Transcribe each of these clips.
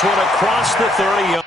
this one across the 30.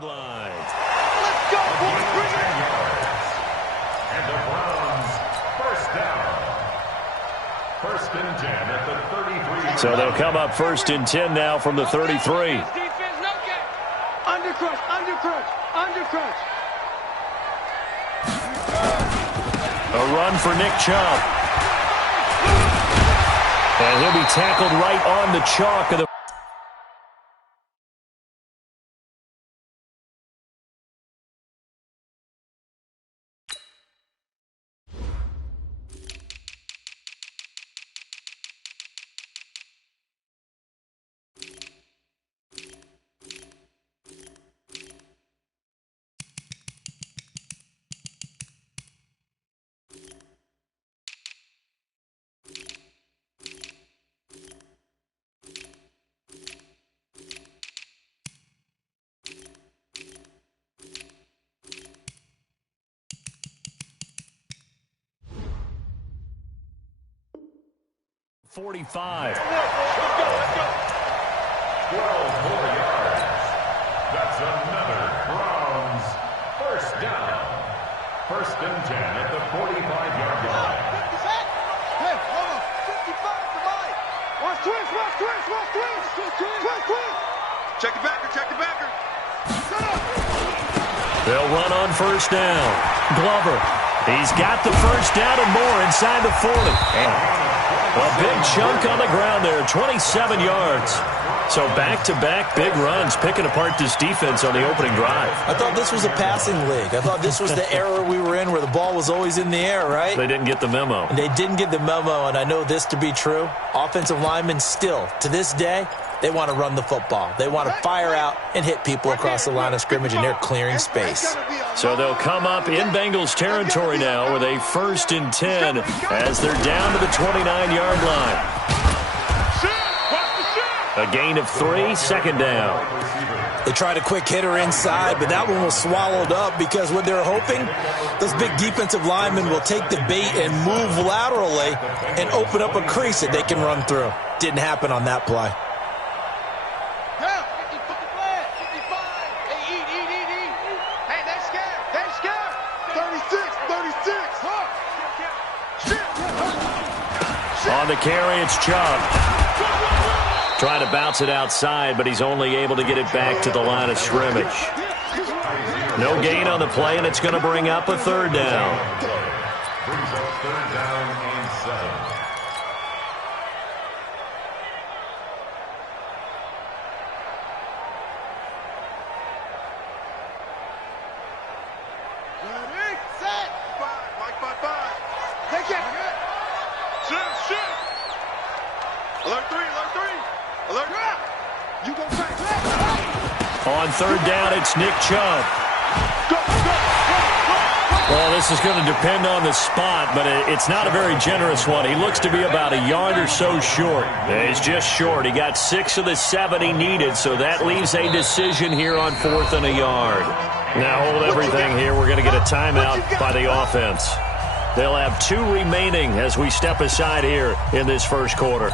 Line. Let's go, boys! Bring it! And the Browns, first down. First and 10 at the 33. So they'll come up first and 10 now from the 33. Defense, no get. Undercrush, undercrush, undercrush. A run for Nick Chubb. And he'll be tackled right on the chalk of the 45. Let's go. 12 more yards. That's another Browns first down. First and 10 at the 45-yard line. Hey, hold on. 55 to mine. Watch twist. Check the backer. They'll run on first down. Glover. He's got the first down and more inside the 40. A big chunk on the ground there, 27 yards. So back-to-back big runs, picking apart this defense on the opening drive. I thought this was a passing league. I thought this was the era we were in where the ball was always in the air, right? They didn't get the memo. And they didn't get the memo, and I know this to be true. Offensive linemen still, to this day, they want to run the football. They want to fire out and hit people across the line of scrimmage, and they're clearing space. So they'll come up in Bengals territory now with a first and 10 as they're down to the 29-yard line. A gain of 3, second down. They tried a quick hitter inside, but that one was swallowed up because what they're hoping, those big defensive linemen will take the bait and move laterally and open up a crease that they can run through. Didn't happen on that play. Yeah, 50, put the flag. 55. Hey, eat. Hey, they're scared. 36. Huh? On the carry, it's Chubb. Trying to bounce it outside, but he's only able to get it back to the line of scrimmage. No gain on the play, and it's going to bring up a third down. Brings up third down and 7. Ready, set. 5. Take it. Shit. Alert 3. Alert. You go back. On third down, it's Nick Chubb. Go. Well, this is going to depend on the spot, but it's not a very generous one. He looks to be about a yard or so short. He's just short. He got 6 of the 7 he needed, so that leaves a decision here on 4th and a yard. Now hold everything here. We're going to get a timeout by the offense. They'll have 2 remaining as we step aside here in this first quarter.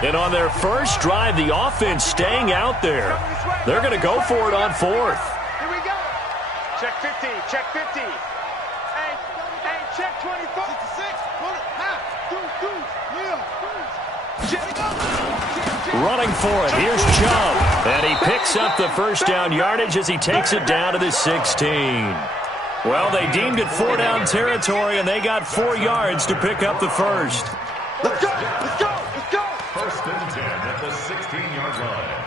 And on their first drive, the offense staying out there. They're going to go for it on 4th. Here we go. Check 50. Hey, check 24. 66. Running for it. Here's Chubb. And he picks up the first down yardage as he takes it down to the 16. Well, they deemed it 4-down territory, and they got 4 yards to pick up the first. Let's go. First and 10 at the 16-yard line.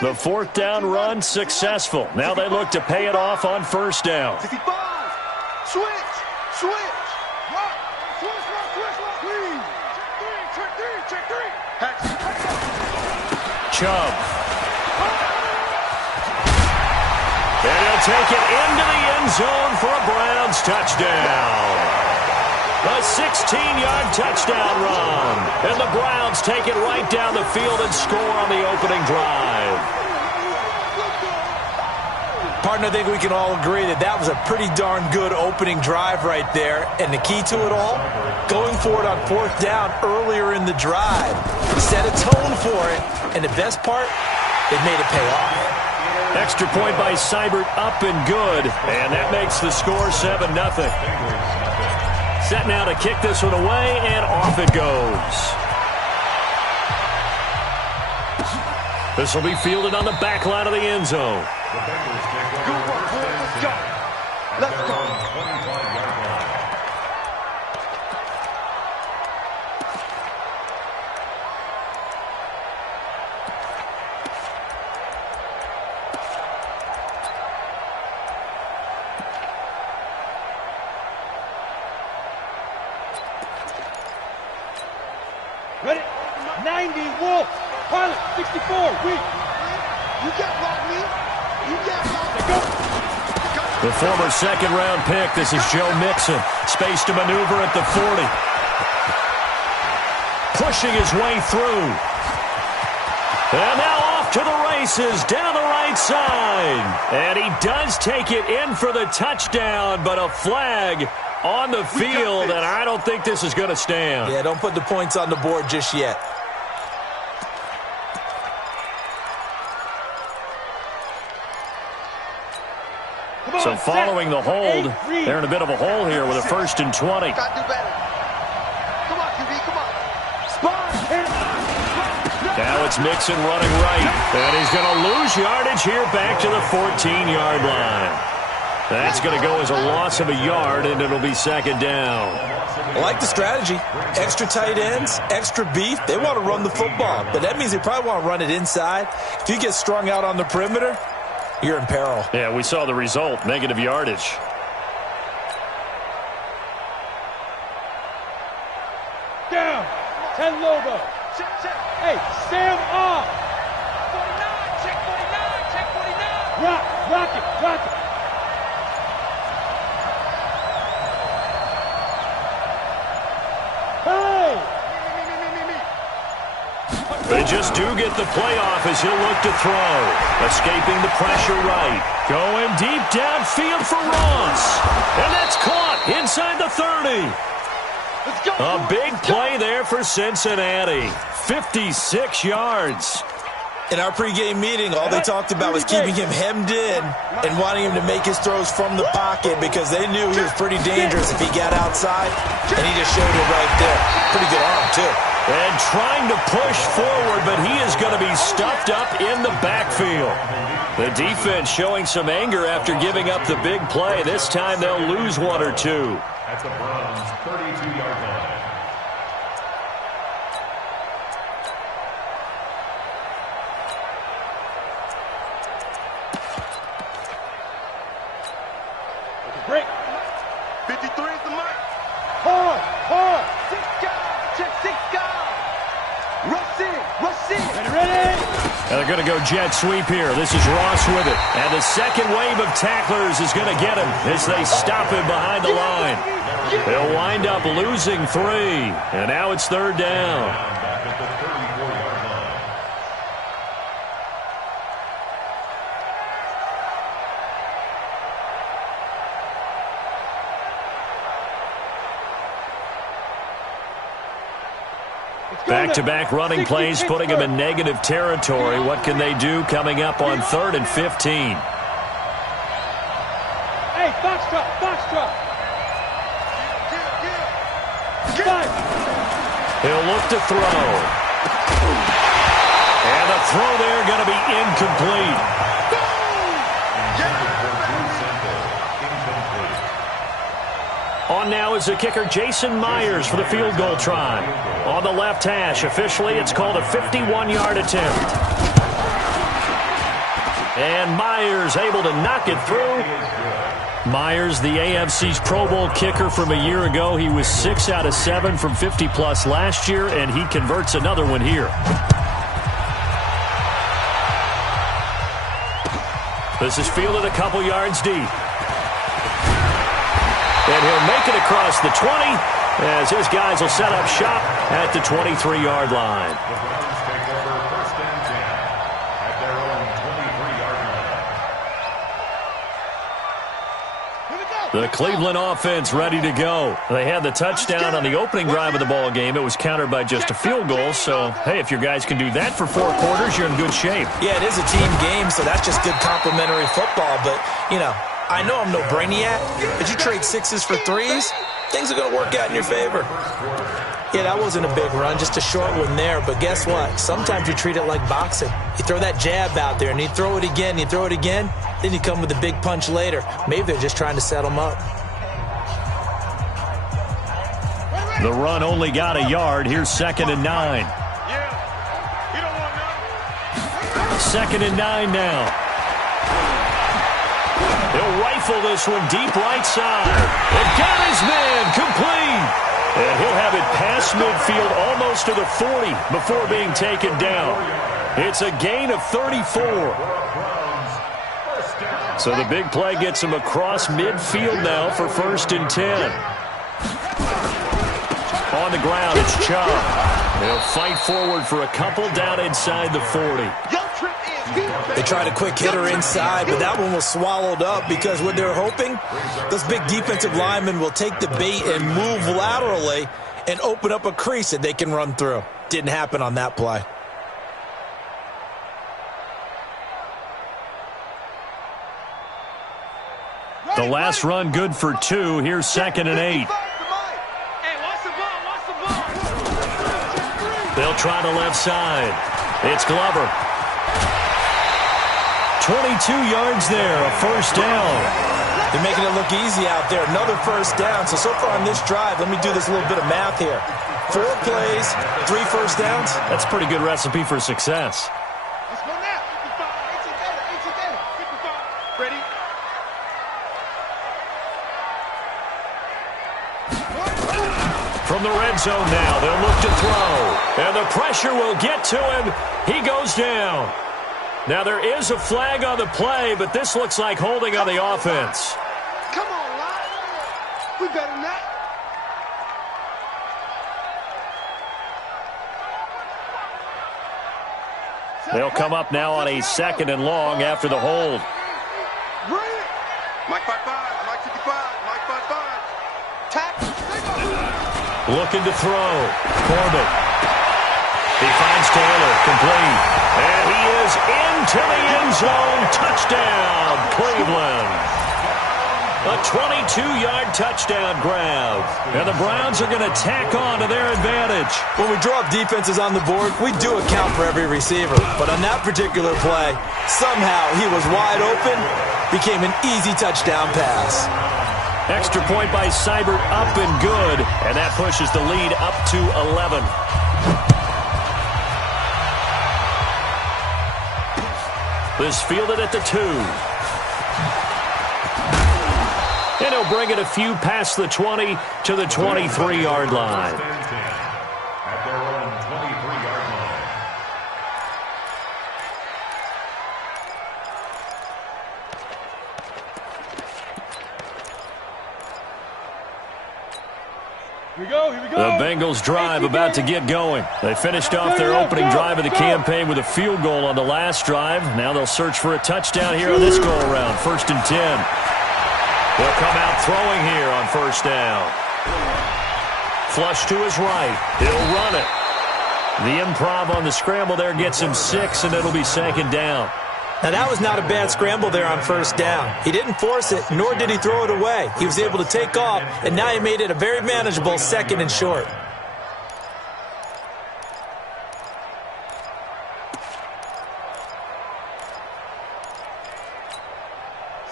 The 4th down run successful. Now they look to pay it off on first down. 55. Switch. Run. Switch. Check 3. Chubb. And he'll take it into the end zone for a Browns touchdown. A 16-yard touchdown run. And the Browns take it right down the field and score on the opening drive. Partner, I think we can all agree that was a pretty darn good opening drive right there. And the key to it all, going for it on 4th down earlier in the drive. Set a tone for it. And the best part, it made it pay off. Extra point by Seibert, up and good. And that makes the score 7-0. Set now to kick this one away, and off it goes. This will be fielded on the back line of the end zone. Let's go. Ready? 90, Wolf. Pilot, 64, weak. You can't block me. Go. The former second-round pick, this is Joe Mixon. Space to maneuver at the 40. Pushing his way through. And now off to the races, down the right side. And he does take it in for the touchdown, but a flag on the field, and I don't think this is going to stand. Yeah, don't put the points on the board just yet. So following the hold, they're in a bit of a hole here with a 1st and 20. Gotta do better. Come on, QB, come on. Now it's Mixon running right, and he's going to lose yardage here back to the 14-yard line. That's going to go as a loss of a yard, and it'll be 2nd down. I like the strategy. Extra tight ends, extra beef. They want to run the football, but that means they probably want to run it inside. If you get strung out on the perimeter, you're in peril. Yeah, we saw the result, negative yardage. Hey, Sam off. 49, check 49, check 49. Rock it, rock it. Hey! They just do get the play off as he'll look to throw. Escaping the pressure right. Going deep downfield for Ross. And that's caught inside the 30. Let's go. A big play there for Cincinnati. 56 yards. In our pregame meeting, all they talked about was keeping him hemmed in and wanting him to make his throws from the pocket because they knew he was pretty dangerous if he got outside, and he just showed it right there. Pretty good arm, too. And trying to push forward, but he is going to be stuffed up in the backfield. The defense showing some anger after giving up the big play. This time they'll lose one or two. At the Browns' 32-yard line. Break. 53 is the mark. Hard. 6 guys. Check 6 guys. Rush in. Ready. And they're going to go jet sweep here. This is Ross with it. And the second wave of tacklers is going to get him as they stop him behind the line. They'll wind up losing 3. And now it's third down. Back at the 34-yard line. Back-to-back running plays, putting them in negative territory. What can they do coming up on 3rd and 15? Hey, box truck. He'll look to throw. And the throw there going to be incomplete. On now is the kicker, Jason Myers, for the field goal try. On the left hash, officially it's called a 51-yard attempt. And Myers able to knock it through. Myers, the AFC's Pro Bowl kicker from a year ago. He was 6 out of 7 from 50-plus last year, and he converts another one here. This is fielded a couple yards deep. And he'll make it across the 20 as his guys will set up shop at the 23-yard line. The Browns take over 1st and 10 at their own 23-yard line. The Cleveland offense ready to go. They had the touchdown on the opening drive of the ball game. It was countered by just a field goal. So, hey, if your guys can do that for 4 quarters, you're in good shape. Yeah, it is a team game, so that's just good complimentary football. But, you know, I know I'm no brainiac, but you trade 6s for 3s, things are going to work out in your favor. Yeah, that wasn't a big run, just a short one there. But guess what? Sometimes you treat it like boxing. You throw that jab out there, and you throw it again, then you come with a big punch later. Maybe they're just trying to set them up. The run only got a yard. Here's 2nd and 9. 2nd and 9 now. He'll rifle this one deep right side. It got his man complete. And he'll have it past midfield almost to the 40 before being taken down. It's a gain of 34. So the big play gets him across midfield now for 1st and 10. On the ground, it's Chubb. He'll fight forward for a couple down inside the 40. They tried a quick hitter inside, but that one was swallowed up because what they're hoping, those big defensive linemen will take the bait and move laterally and open up a crease that they can run through. Didn't happen on that play. The last run good for 2. Here's 2nd and 8. They'll try the left side. It's Glover. 22 yards there, a 1st down. They're making it look easy out there. Another 1st down. So far on this drive, let me do this little bit of math here. 4 plays, 3 1st downs. That's a pretty good recipe for success. Let's go now. 55. Ready? From From the red zone now, they'll look to throw. And the pressure will get to him. He goes down. Now, there is a flag on the play, but this looks like holding on the offense. Come on, Lyle. We better than that. They'll come up now on a 2nd and long after the hold. Mike 5-5, Mike 55, Mike 5-5. Tap. Looking to throw. Corbett. He finds Taylor. Complete. And he is into the end zone. Touchdown, Cleveland. A 22-yard touchdown grab. And the Browns are going to tack on to their advantage. When we draw up defenses on the board, we do account for every receiver. But on that particular play, somehow he was wide open, became an easy touchdown pass. Extra point by Seibert, up and good. And that pushes the lead up to 11. This fielded at the 2. And he'll bring it a few past the 20 to the 23-yard line. At their own 23-yard line. Here we go, here we go. The Bengals drive about to get going. They finished off their opening drive of the campaign with a field goal on the last drive. Now they'll search for a touchdown here on this go-around. 1st and 10. They'll come out throwing here on 1st down. Flush to his right. He'll run it. The improv on the scramble there gets him 6, and it'll be 2nd down. Now, that was not a bad scramble there on 1st down. He didn't force it, nor did he throw it away. He was able to take off, and now he made it a very manageable 2nd and short.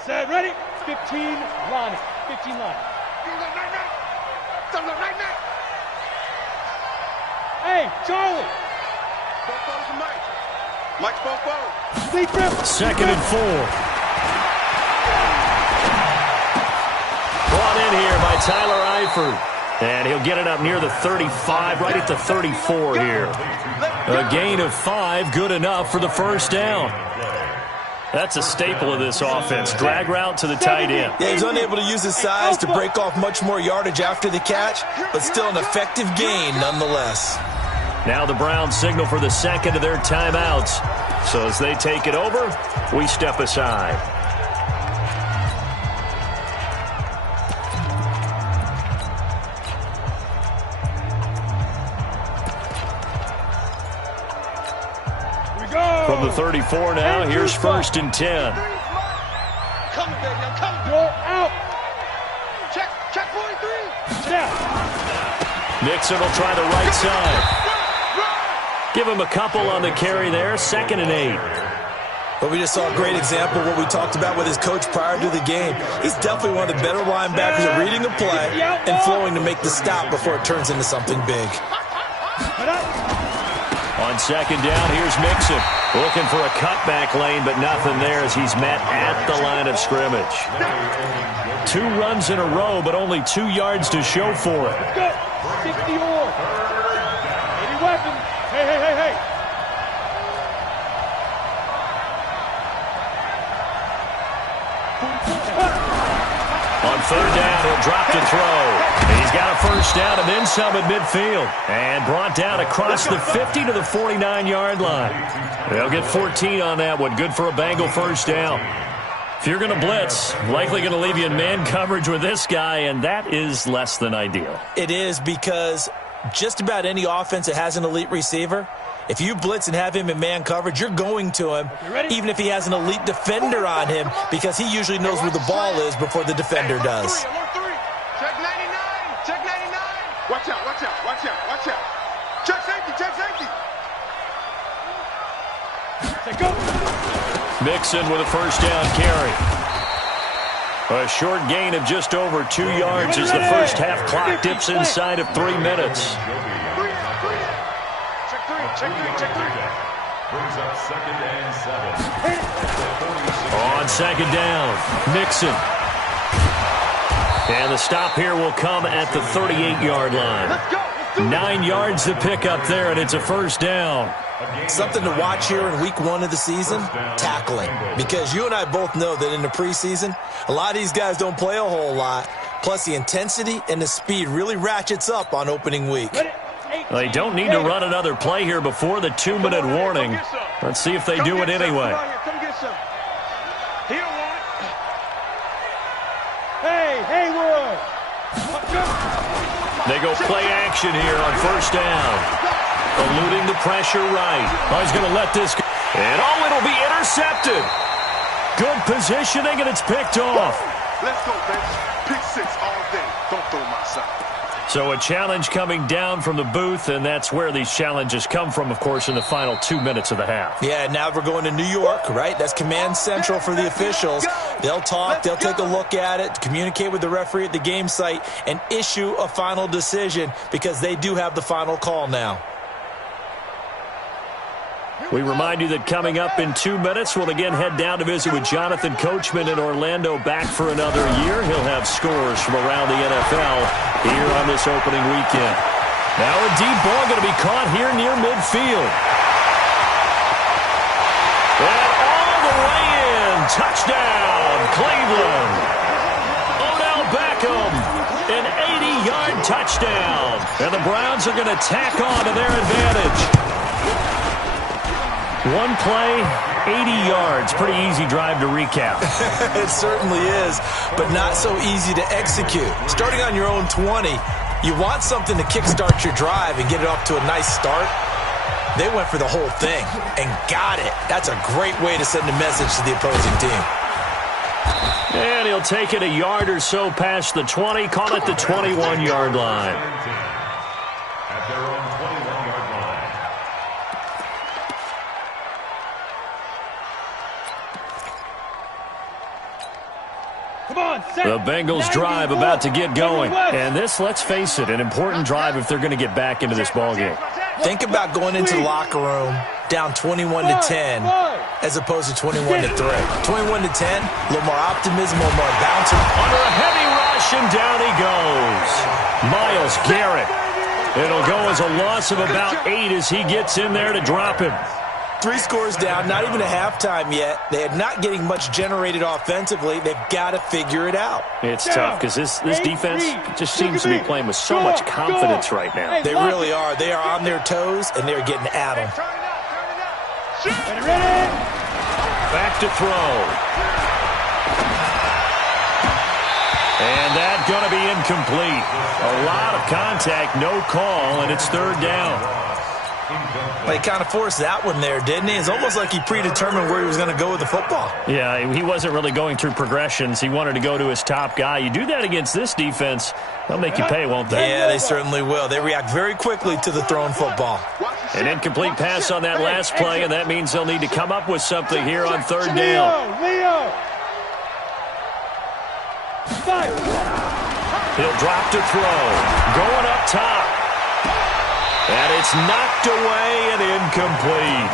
Set, ready? 15 line. 15 line. Hey, Charlie. Mike's both. 2nd and 4. Brought in here by Tyler Eifert. And he'll get it up near the 35, right at the 34 here. A gain of 5, good enough for the 1st down. That's a staple of this offense. Drag route to the tight end. Yeah, he's unable to use his size to break off much more yardage after the catch, but still an effective gain nonetheless. Now the Browns signal for the 2nd of their timeouts. So as they take it over, we step aside. From the 34 now, here's 1st and 10. Coming, baby, I'm coming. Go out. Check 43. Yeah. Nixon will try the right side. Give him a couple on the carry there. 2nd and 8. But we just saw a great example of what we talked about with his coach prior to the game. He's definitely one of the better linebackers at reading the play and flowing to make the stop before it turns into something big. On 2nd down, here's Mixon. Looking for a cutback lane, but nothing there as he's met at the line of scrimmage. 2 runs in a row, but only 2 yards to show for it. Let's go. 60 or. 80 weapons. Hey. On 3rd down, he'll drop to throw. And he's got a 1st down and then some at midfield. And brought down across the 50 to the 49-yard line. They'll get 14 on that one. Good for a Bengal 1st down. If you're going to blitz, likely going to leave you in man coverage with this guy, and that is less than ideal. It is, because just about any offense that has an elite receiver, if you blitz and have him in man coverage, you're going to him, even if he has an elite defender on him, because he usually knows where the ball is before the defender does. Check 99. Check 99. Watch out. Check safety. Say go. Mixon with a 1st down carry. A short gain of just over 2 yards as the first half clock dips inside of 3 minutes. Check three. Brings up 2nd and 7. On 2nd down, Mixon. And the stop here will come at the 38-yard line. Let's go. 9 yards to pick up there, and it's a first down. Something to watch here in week 1 of the season, tackling. Because you and I both know that in the preseason, a lot of these guys don't play a whole lot. Plus, the intensity and the speed really ratchets up on opening week. They don't need to run another play here before the 2-minute warning. Let's see if they do it anyway. They go play action here on first down. Eluding the pressure right. Oh, he's going to let this go. And it'll be intercepted. Good positioning, and it's picked off. Let's go, baby. Pick 6 all day. Don't throw my side. So a challenge coming down from the booth, and that's where these challenges come from, of course, in the final 2 minutes of the half. Yeah, now we're going to New York, right? That's command central for the officials. They'll talk, they'll take a look at it, communicate with the referee at the game site, and issue a final decision because they do have the final call now. We remind you that coming up in 2 minutes, we'll again head down to visit with Jonathan Coachman in Orlando, back for another year. He'll have scores from around the NFL here on this opening weekend. Now a deep ball going to be caught here near midfield. And all the way in. Touchdown, Cleveland. Odell Beckham, an 80-yard touchdown. And the Browns are going to tack on to their advantage. One play, 80 yards. Pretty easy drive to recap. It certainly is, but not so easy to execute. Starting on your own 20, you want something to kickstart your drive and get it off to a nice start. They went for the whole thing and got it. That's a great way to send a message to the opposing team. And he'll take it a yard or so past the 20, call it the 21-yard line. At their own 21-yard line. The Bengals drive about to get going. And this, let's face it, an important drive if they're going to get back into this ballgame. Think about going into the locker room down 21-10 as opposed to 21-3. 21-10, a little more optimism, a little more bouncing. Under a heavy rush, and down he goes. Myles Garrett. It'll go as a loss of about 8 as he gets in there to drop him. 3 scores down, not even a halftime yet. They are not getting much generated offensively. They've got to figure it out. It's tough because this defense just seems to be playing with so much confidence right now. They really are. They are on their toes, and they're getting at them. Back to throw. And that's going to be incomplete. A lot of contact, no call, and it's third down. Well, he kind of forced that one there, didn't he? It's almost like he predetermined where he was going to go with the football. Yeah, he wasn't really going through progressions. He wanted to go to his top guy. You do that against this defense, they'll make you pay, won't they? Yeah, they certainly will. They react very quickly to the thrown football. An incomplete pass on that last play, and that means they'll need to come up with something here on third down. He'll drop to throw. Going up top. And it's knocked away and incomplete.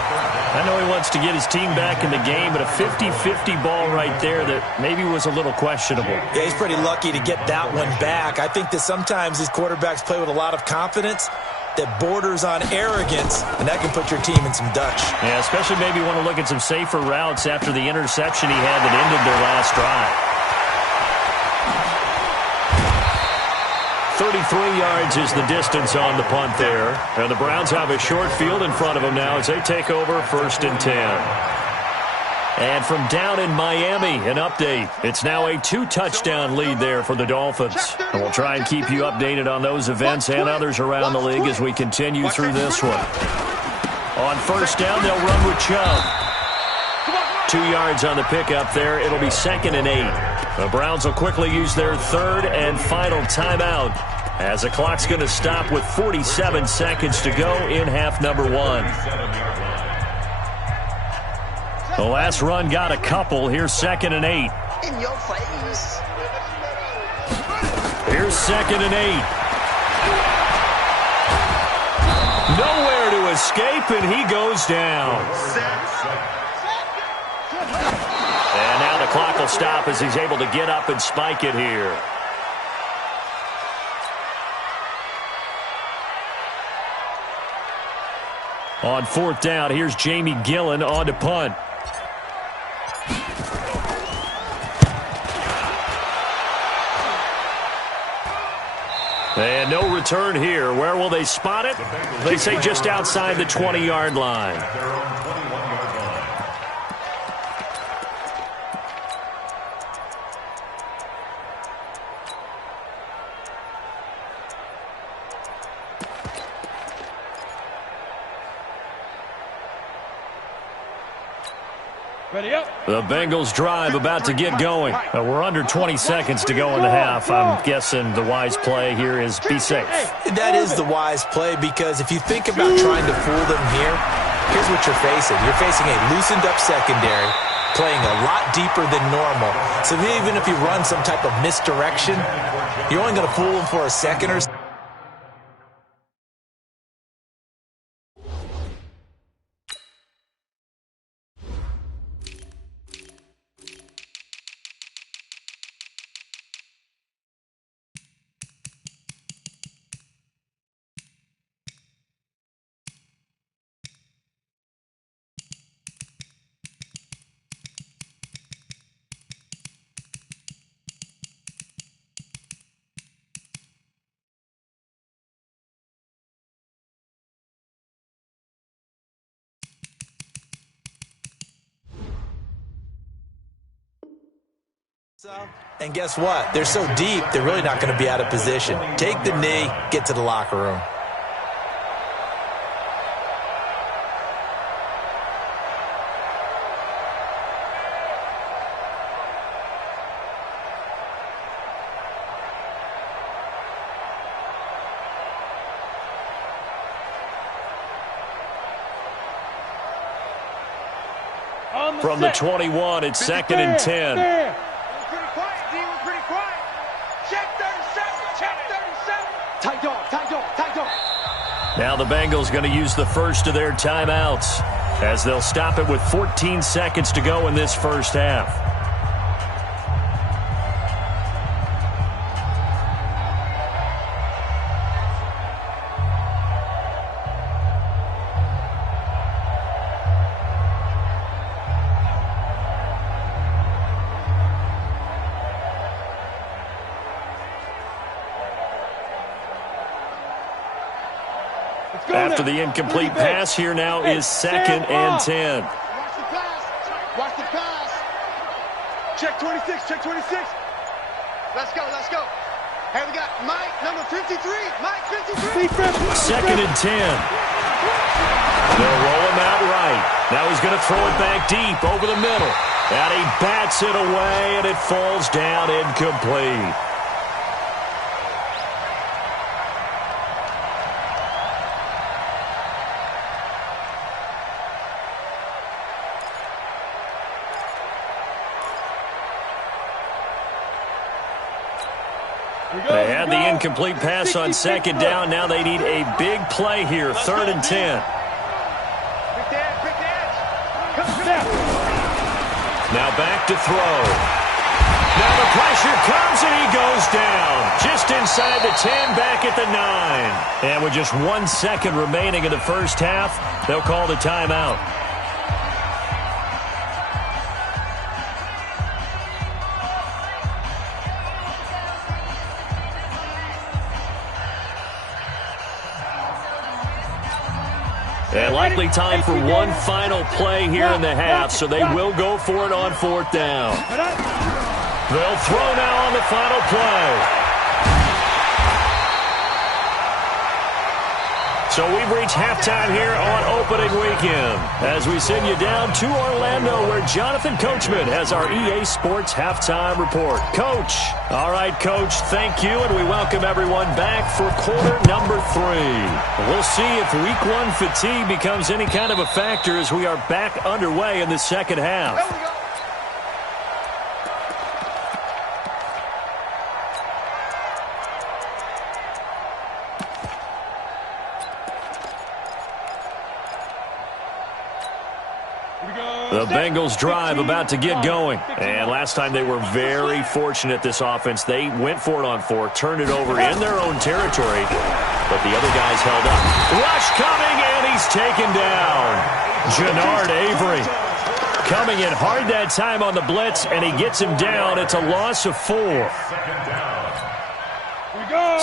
I know he wants to get his team back in the game, but a 50-50 ball right there that maybe was a little questionable. Yeah, he's pretty lucky to get that one back. I think that sometimes these quarterbacks play with a lot of confidence that borders on arrogance, and that can put your team in some Dutch. Yeah, especially maybe want to look at some safer routes after the interception he had that ended their last drive. 33 yards is the distance on the punt there. And the Browns have a short field in front of them now as they take over 1st and 10. And from down in Miami, an update. It's now a 2-touchdown lead there for the Dolphins. And we'll try and keep you updated on those events and others around the league as we continue through this one. On first down, they'll run with Chubb. 2 yards on the pickup there. It'll be 2nd and 8. The Browns will quickly use their third and final timeout as the clock's going to stop with 47 seconds to go in half number 1. The last run got a couple. Here's 2nd and 8. In your face. Here's 2nd and 8. Nowhere to escape, and he goes down. And now the clock will stop as he's able to get up and spike it here. On fourth down, here's Jamie Gillen on to punt. And no return here. Where will they spot it? They say just outside the 20-yard line. The Bengals drive about to get going. We're under 20 seconds to go in the half. I'm guessing the wise play here is be safe. That is the wise play, because if you think about trying to fool them here, here's what you're facing. You're facing a loosened up secondary, playing a lot deeper than normal. So even if you run some type of misdirection, you're only going to fool them for a second or so. And guess what? They're so deep, they're really not going to be out of position. Take the knee, get to the locker room. From the 21, it's second and 10. Now the Bengals going to use the first of their timeouts, as they'll stop it with 14 seconds to go in this first half. After the incomplete pass, here now is second and 10. Watch the pass. Watch the pass. Check 26. Check 26. Let's go. Let's go. Hey, we got Mike, number 53. Mike, 53. Second and 10. They'll roll him out right. Now he's going to throw it back deep over the middle. And he bats it away, and it falls down incomplete. They had the incomplete pass on second down. Now they need a big play here. Third and 10. Now back to throw. Now the pressure comes and he goes down. Just inside the 10, back at the 9. And with just 1 second remaining in the first half, they'll call the timeout. And likely time for one final play here in the half, so they will go for it on fourth down. They'll throw now on the final play. So we've reached halftime here on opening weekend as we send you down to Orlando, where Jonathan Coachman has our EA Sports halftime report. Coach. All right, Coach, thank you, and we welcome everyone back for quarter number 3. We'll see if week 1 fatigue becomes any kind of a factor as we are back underway in the second half. There we go. The Bengals drive about to get going. And last time they were very fortunate, this offense. They went for it on 4, turned it over in their own territory. but the other guy's held up. Rush coming, and he's taken down. Jannard Avery coming in hard that time on the blitz, and he gets him down. It's a loss of 4.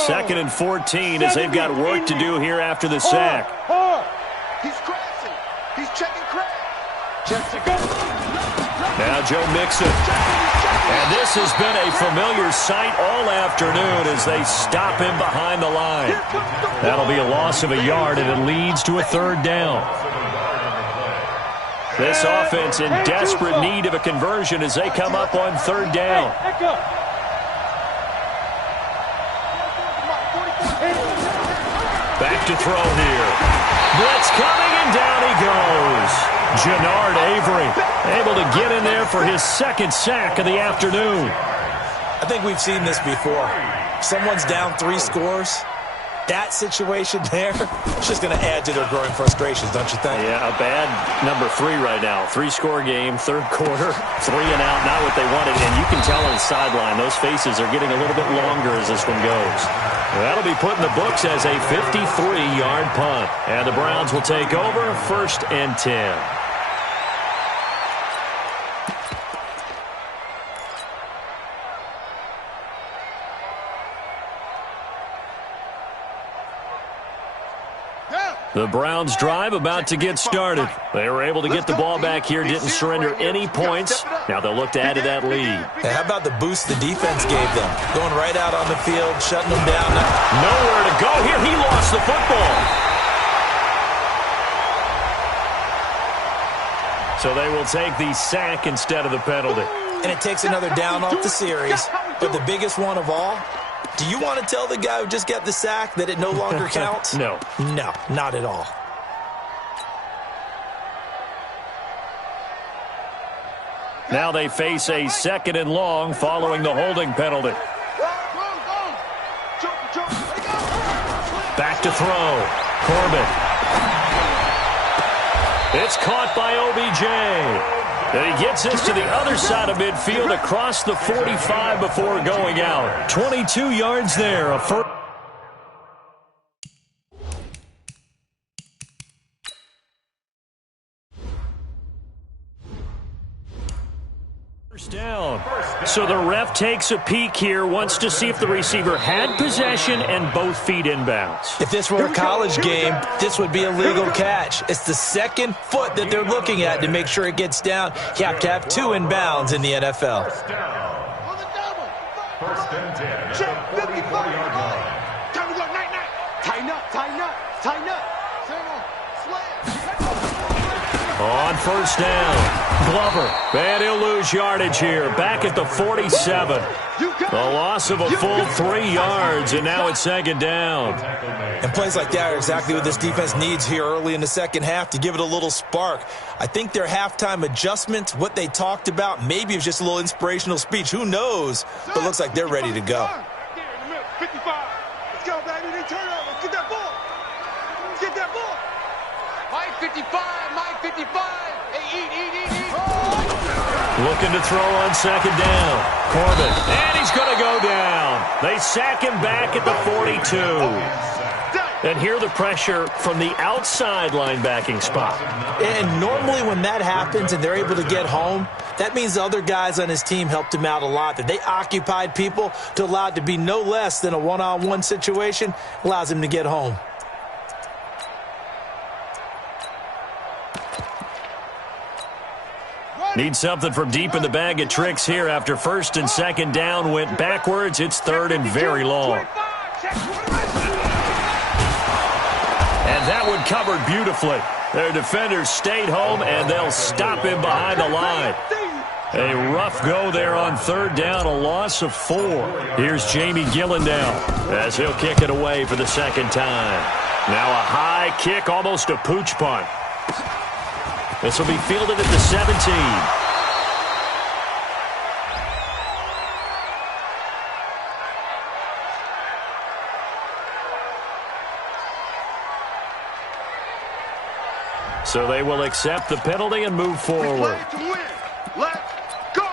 Second and 14 as they've got work to do here after the sack. He's crashing. He's checking crash. Now Joe Mixon. And this has been a familiar sight all afternoon as they stop him behind the line. That'll be a loss of a yard, and it leads to a 3rd down. This offense in desperate need of a conversion as they come up on 3rd down. Back to throw here. Blitz coming, and down he goes. Jannard Avery able to get in there for his 2nd sack of the afternoon. I think we've seen this before. Someone's down 3 scores. That situation there, it's just going to add to their growing frustrations, don't you think? Yeah, a bad number 3 right now. 3-score game, 3rd quarter, 3 and out, not what they wanted. And you can tell on the sideline, those faces are getting a little bit longer as this one goes. That'll be put in the books as a 53-yard punt. And the Browns will take over, 1st and 10. The Browns drive about to get started. They were able to get the ball back here, didn't surrender any points. Now they'll look to add to that lead. Hey, how about the boost the defense gave them? Going right out on the field, shutting them down. Nowhere to go here. He lost the football. So they will take the sack instead of the penalty. And it takes another down off the series. But the biggest one of all, do you want to tell the guy who just got the sack that it no longer counts? No. No, not at all. Now they face a 2nd and long following the holding penalty. Back to throw. Corbin. It's caught by OBJ. And he gets this to the other side of midfield across the 45 before going out. 22 yards there. A first down. So the ref takes a peek here, wants to see if the receiver had possession and both feet inbounds. If this were a college game, this would be a legal catch. It's the 2nd foot that they're looking at to make sure it gets down. You have to have 2 inbounds in the NFL. First and 10 at the 44-yard line. Time to go, night. Tighten up. On 1st down, Glover. And he'll lose yardage here. Back at the 47. The loss of a full 3 yards, and now it's 2nd down. And plays like that are exactly what this defense needs here early in the 2nd half to give it a little spark. I think their halftime adjustments, what they talked about, maybe it was just a little inspirational speech. Who knows? But it looks like they're ready to go. 55. Let's go, baby. They turn over. Let's get that ball. Mike 55. Hey, eat. Looking to throw on 2nd down. Corbin. And he's going to go down. They sack him back at the 42. And hear the pressure from the outside linebacking spot. And normally when that happens and they're able to get home, that means the other guys on his team helped him out a lot. That they occupied people to allow it to be no less than a one-on-one situation, allows him to get home. Need something from deep in the bag of tricks here after 1st and 2nd down went backwards. It's 3rd and very long. And that one covered beautifully. Their defenders stayed home, and they'll stop him behind the line. A rough go there on 3rd down, a loss of 4. Here's Jamie Gillendow as he'll kick it away for the 2nd time. Now a high kick, almost a pooch punt. This will be fielded at the 17. So they will accept the penalty and move forward. To win. Let's go.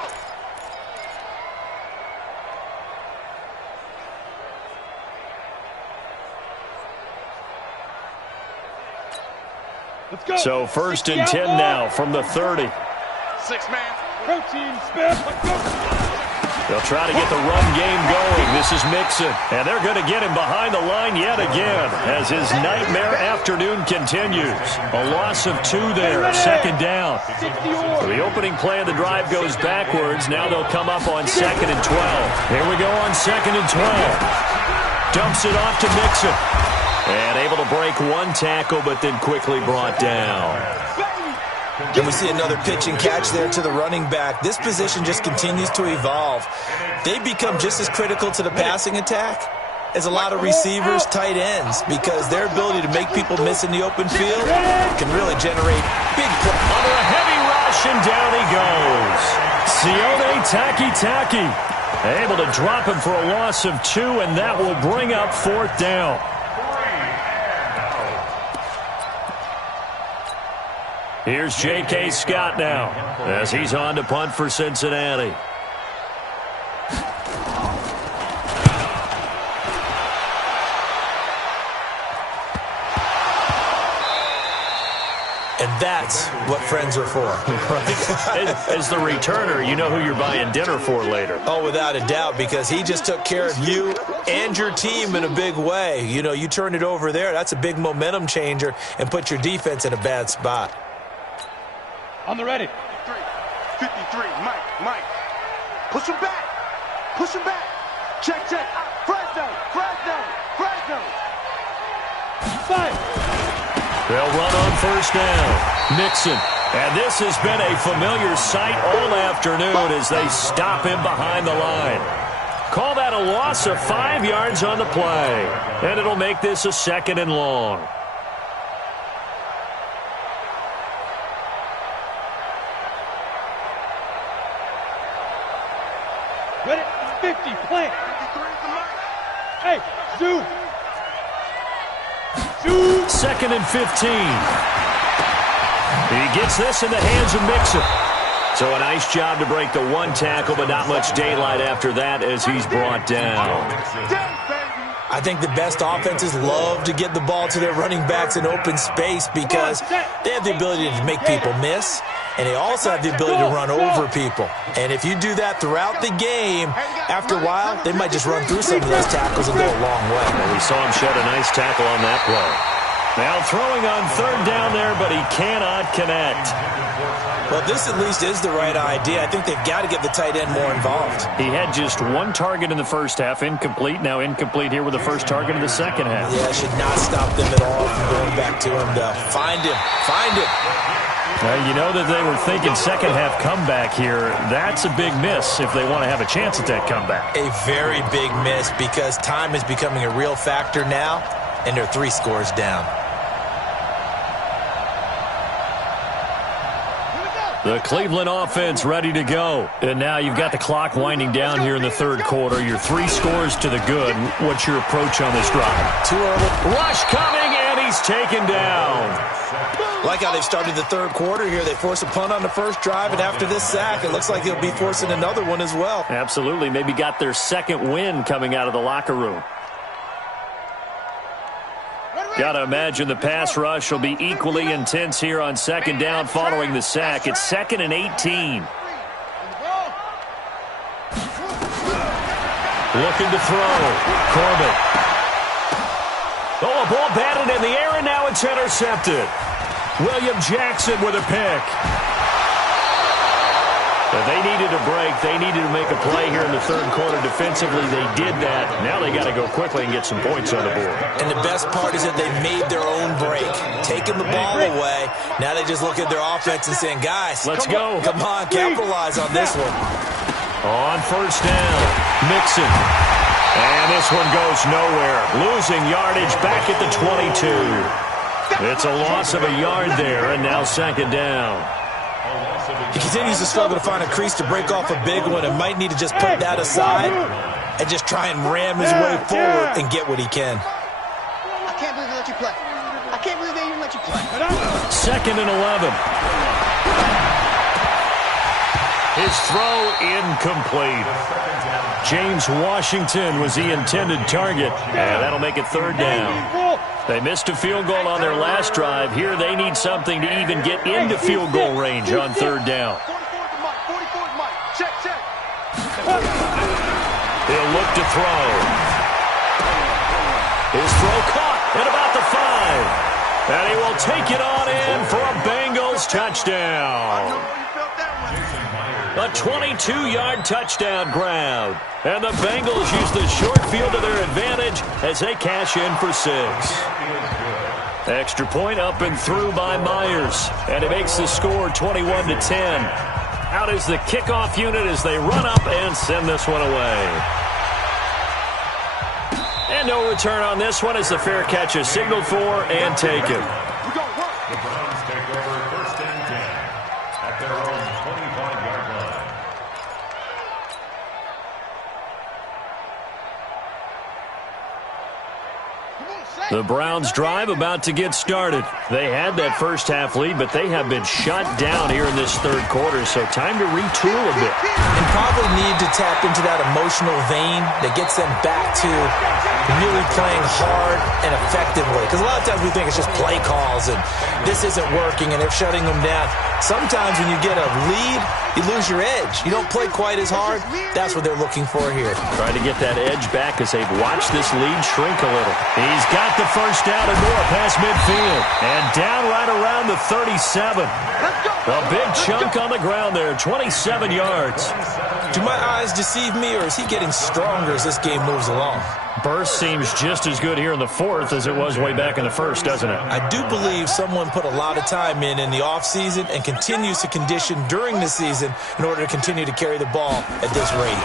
So 1st and 10 now from the 30. 6 man. Protein Smith. Let's go. They'll try to get the run game going. This is Mixon. And they're going to get him behind the line yet again as his nightmare afternoon continues. A loss of 2 there, 2nd down. So the opening play of the drive goes backwards. Now they'll come up on 2nd and 12. Here we go on 2nd and 12. Dumps it off to Mixon. And able to break 1 tackle, but then quickly brought down. And we see another pitch and catch there to the running back. This position just continues to evolve. They become just as critical to the passing attack as a lot of receivers, tight ends, because their ability to make people miss in the open field can really generate big plays. Under a heavy rush, and down he goes. Sione Taki. Able to drop him for a loss of 2, and that will bring up 4th down. Here's J.K. Scott now as he's on to punt for Cincinnati. And that's what friends are for. As the returner, you know who you're buying dinner for later. Oh, without a doubt, because he just took care of you and your team in a big way. You know, you turn it over there, that's a big momentum changer and put your defense in a bad spot. On the ready. 53, Mike. Push him back. Check. Fresno. 5. They'll run on 1st down. Mixon. And this has been a familiar sight all afternoon as they stop him behind the line. Call that a loss of 5 yards on the play. And it'll make this a 2nd and long. Ready? 50. Plant. Hey, Zoo. 2nd and 15. He gets this in the hands of Mixon. So a nice job to break the 1 tackle, but not much daylight after that as he's brought down. I think the best offenses love to get the ball to their running backs in open space because they have the ability to make people miss, and they also have the ability to run over people. And if you do that throughout the game, after a while, they might just run through some of those tackles and go a long way. Well, we saw him shed a nice tackle on that play. Now throwing on 3rd down there, but he cannot connect. Well, this at least is the right idea. I think they've got to get the tight end more involved. He had just 1 target in the first half, incomplete. Now incomplete here with the first target in the second half. Yeah, should not stop them at all from going back to him, though. Find him. You know that they were thinking second half comeback here. That's a big miss if they want to have a chance at that comeback. A very big miss because time is becoming a real factor now, and they're 3 scores down. The Cleveland offense ready to go. And now you've got the clock winding down here in the 3rd quarter. Your 3 scores to the good. What's your approach on this drive? Too early. Rush coming, and he's taken down. Like how they've started the 3rd quarter here. They force a punt on the first drive, and after this sack, it looks like they'll be forcing another one as well. Absolutely. Maybe got their 2nd win coming out of the locker room. Got to imagine the pass rush will be equally intense here on 2nd down following the sack. It's 2nd and 18. Looking to throw. Corbett. Oh, a ball batted in the air, and now it's intercepted. William Jackson with a pick. But they needed a break. They needed to make a play here in the 3rd quarter. Defensively, they did that. Now they got to go quickly and get some points on the board. And the best part is that they made their own break. Taking the ball away. Now they just look at their offense and saying, guys, let's go. Come on, capitalize on this one. On 1st down, Mixon. And this one goes nowhere. Losing yardage back at the 22. It's a loss of a yard there, and now 2nd down. He continues to struggle to find a crease to break off a big one and might need to just put that aside and just try and ram his way forward and get what he can. I can't believe they let you play. I can't believe they even let you play. 2nd and 11. His throw incomplete. James Washington was the intended target, and that'll make it 3rd down. They missed a field goal on their last drive. Here they need something to even get into field goal range on third down. 44's Mike. 44's Mike. Check, check. He'll look to throw. His throw caught at about the 5. And he will take it on in for a Bengals touchdown. A 22-yard touchdown grab. And the Bengals use the short field to their advantage as they cash in for 6. Extra point up and through by Myers. And it makes the score 21-10. Out is the kickoff unit as they run up and send this one away. And no return on this one as the fair catch is signaled for and taken. The Browns take over 1st and 10 at their own 25-yard line. The Browns drive about to get started. They had that first half lead, but they have been shut down here in this third quarter, so time to retool a bit. And probably need to tap into that emotional vein that gets them back to really playing hard and effectively. Because a lot of times we think it's just play calls and this isn't working and they're shutting them down. Sometimes when you get a lead, you lose your edge. You don't play quite as hard. That's what they're looking for here. Trying to get that edge back as they've watched this lead shrink a little. He's got the first down and more past midfield. And down right around the 37. A big chunk on the ground there, 27 yards. Do my eyes deceive me, or is he getting stronger as this game moves along? Burst seems just as good here in the fourth as it was way back in the first, doesn't it? I do believe someone put a lot of time in the offseason and continues to condition during the season in order to continue to carry the ball at this rate.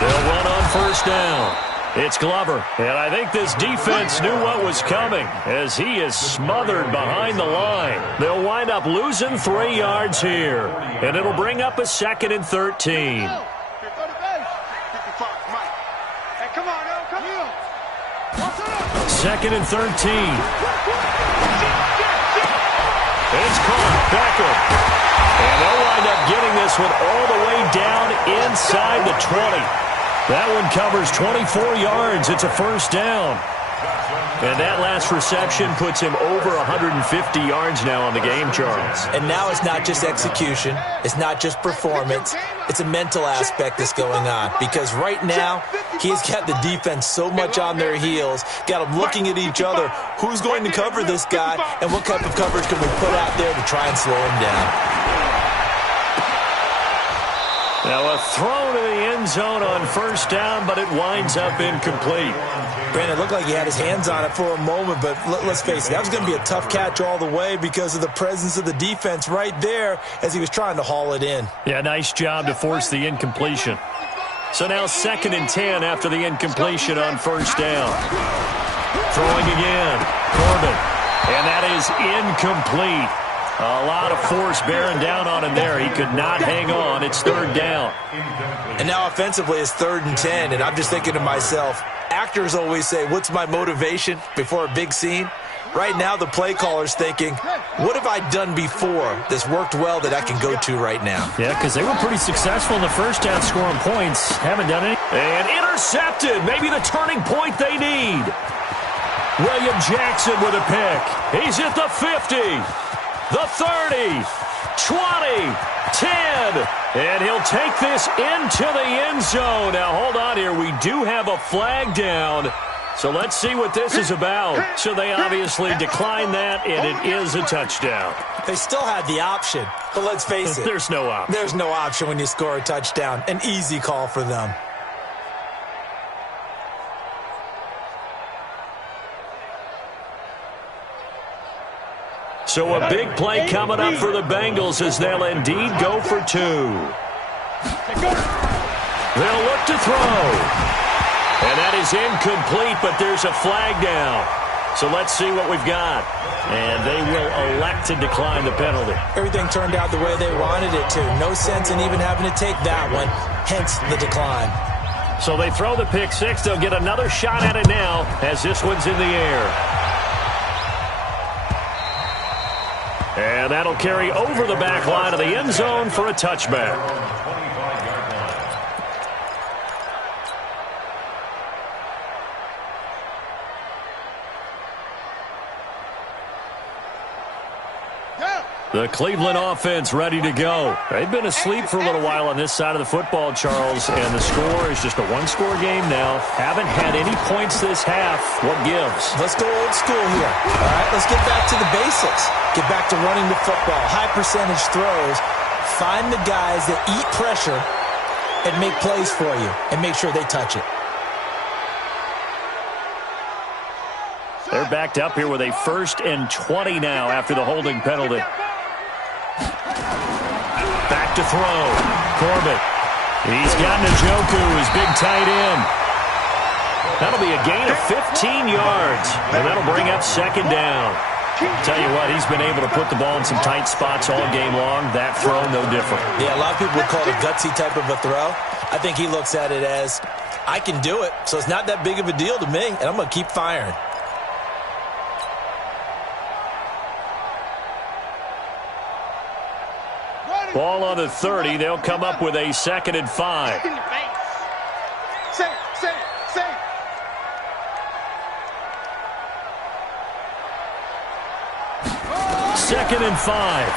They'll run on first down. It's Glover, and I think this defense knew what was coming as he is smothered behind the line. They'll wind up losing 3 yards here, and it'll bring up a 2nd and 13. Second and 13. It's caught. Beckham. And they'll wind up getting this one all the way down inside the 20. That one covers 24 yards. It's a first down. And that last reception puts him over 150 yards now on the game, Charles. And now it's not just execution. It's not just performance. It's a mental aspect that's going on. Because right now, he's got the defense so much on their heels, got them looking at each other. Who's going to cover this guy? And what type of coverage can we put out there to try and slow him down? Now a throw to the end zone on first down, but it winds up incomplete. Brandon, it looked like he had his hands on it for a moment, but let's face it, that was going to be a tough catch all the way because of the presence of the defense right there as he was trying to haul it in. Yeah, nice job to force the incompletion. So now 2nd and 10 after the incompletion on first down. Throwing again. Corbin. And that is incomplete. A lot of force bearing down on him there. He could not hang on. It's 3rd down. And now offensively it's 3rd and 10, and I'm just thinking to myself, actors always say, what's my motivation before a big scene? Right now the play caller's thinking, what have I done before that's worked well that I can go to right now? Yeah, because they were pretty successful in the first half scoring points. Haven't done any. And intercepted. Maybe the turning point they need. William Jackson with a pick. He's at the 50. The 30, 20, 10, and he'll take this into the end zone. Now, hold on here. We do have a flag down, so let's see what this is about. So they obviously declined that, and it is a touchdown. They still had the option, but let's face it. There's no option. There's no option when you score a touchdown. An easy call for them. So a big play coming up for the Bengals as they'll indeed go for 2. They'll look to throw. And that is incomplete, but there's a flag down. So let's see what we've got. And they will elect to decline the penalty. Everything turned out the way they wanted it to. No sense in even having to take that one, hence the decline. So they throw the pick six. They'll get another shot at it now as this one's in the air. And that'll carry over the back line of the end zone for a touchback. The Cleveland offense ready to go. They've been asleep for a little while on this side of the football, Charles, and the score is just a one-score game now. Haven't had any points this half. What gives? Let's go old school here. All right, let's get back to the basics. Get back to running the football, high percentage throws. Find the guys that eat pressure and make plays for you and make sure they touch it. They're backed up here with a 1st and 20 now after the holding penalty. Back to throw. Corbett. He's got Njoku, his big tight end. That'll be a gain of 15 yards, and that'll bring up 2nd down. Tell you what, he's been able to put the ball in some tight spots all game long. That throw, no different. Yeah, a lot of people would call it a gutsy type of a throw. I think he looks at it as, I can do it, so it's not that big of a deal to me, and I'm going to keep firing. Ball on the 30. They'll come up with a 2nd and 5. Safe. 2nd and 5.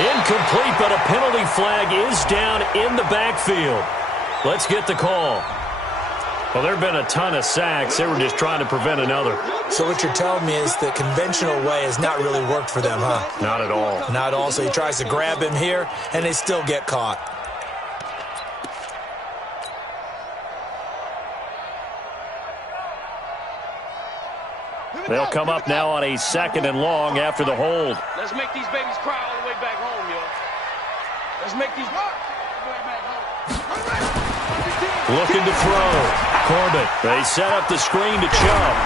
Incomplete, but a penalty flag is down in the backfield. Let's get the call. Well, there have been a ton of sacks. They were just trying to prevent another. So what you're telling me is the conventional way has not really worked for them, huh? Not at all. Not at all. So he tries to grab him here, and they still get caught. They'll come up now on a 2nd and long after the hold. Let's make these babies cry all the way back home, yo. Let's make these back home. Looking to throw. Corbett. They set up the screen to Chubb.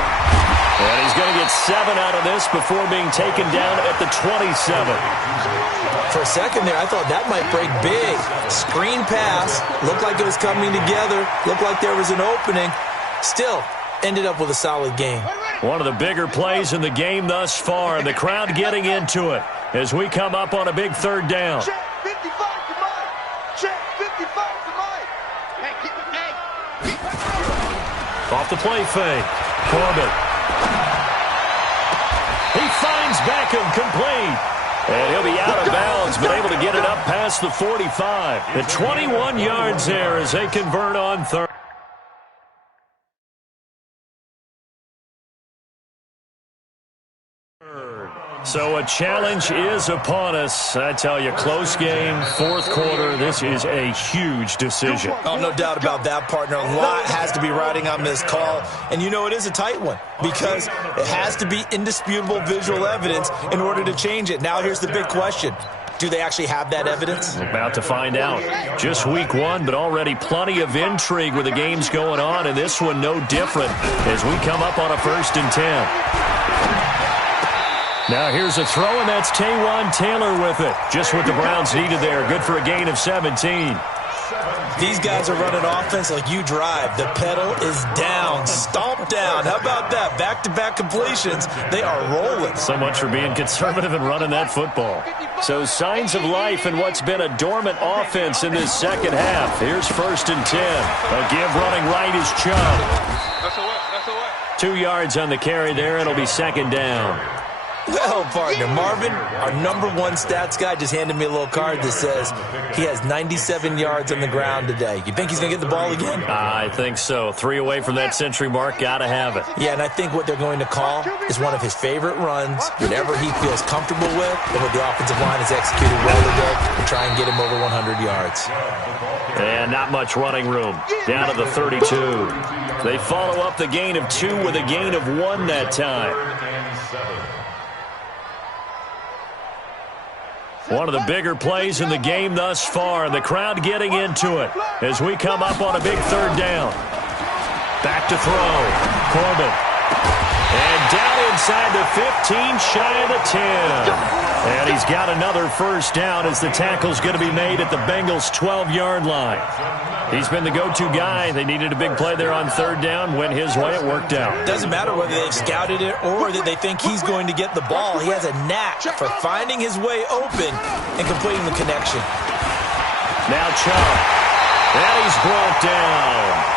And he's going to get 7 out of this before being taken down at the 27. For a second there, I thought that might break big. Screen pass. Looked like it was coming together. Looked like there was an opening. Still, ended up with a solid game. One of the bigger plays in the game thus far. The crowd getting into it as we come up on a big 3rd down. Check 55 to Mike. Check 55 to Mike. Hey. Off the play fake. Corbett. He finds Beckham complete. And he'll be out of bounds, but able to get it up past the 45. The 21 yards there as they convert on 3rd. So a challenge is upon us. I tell you, close game, 4th quarter. This is a huge decision. Oh, no doubt about that, partner. A lot has to be riding on this call. And you know it is a tight one because it has to be indisputable visual evidence in order to change it. Now here's the big question. Do they actually have that evidence? We're about to find out. Just week 1, but already plenty of intrigue with the games going on, and this one no different as we come up on a 1st and 10. Now here's a throw, and that's Taywan Taylor with it. Just what the Browns needed there. Good for a gain of 17. These guys are running offense like you drive. The pedal is down, stomped down. How about that? Back-to-back completions. They are rolling. So much for being conservative and running that football. So signs of life in what's been a dormant offense in this 2nd half. Here's 1st and 10. A give running right is Chubb. 2 yards on the carry there. It'll be 2nd down. Well, partner, Marvin, our #1 stats guy, just handed me a little card that says he has 97 yards on the ground today. You think he's going to get the ball again? I think so. 3 away from that century mark. Got to have it. Yeah, and I think what they're going to call is one of his favorite runs, whatever he feels comfortable with, and what the offensive line has executed well today to try and get him over 100 yards. And not much running room. Down to the 32. They follow up the gain of 2 with a gain of 1 that time. One of the bigger plays in the game thus far, and the crowd getting into it as we come up on a big 3rd down. Back to throw. Corbett. And down inside the 15, shy of the 10. And he's got another 1st down as the tackle's going to be made at the Bengals' 12-yard line. He's been the go-to guy. They needed a big play there on 3rd down. Went his way. It worked out. Doesn't matter whether they've scouted it or that they think he's going to get the ball. He has a knack for finding his way open and completing the connection. Now Chubb. And he's brought down.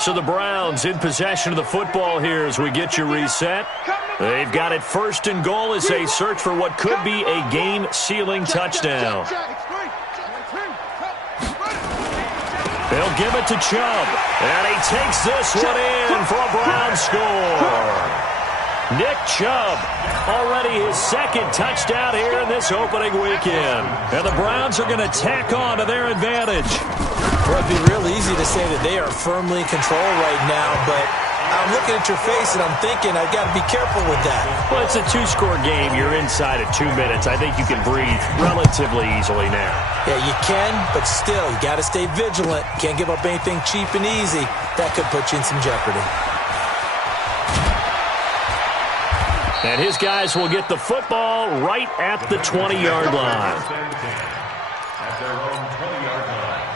So the Browns in possession of the football here as we get you reset. They've got it first and goal as they search for what could be a game-sealing touchdown. They'll give it to Chubb, and he takes this one in for a Browns score. Nick Chubb, already his second touchdown here in this opening weekend. And the Browns are going to tack on to their advantage. Well, it'd be real easy to say that they are firmly in control right now, but I'm looking at your face and I'm thinking I've got to be careful with that. Well, it's a two-score game. You're inside at 2 minutes. I think you can breathe relatively easily now. Yeah, you can, but still, you got to stay vigilant. Can't give up anything cheap and easy. That could put you in some jeopardy. And his guys will get the football right at the 20-yard line. At their own 20-yard line.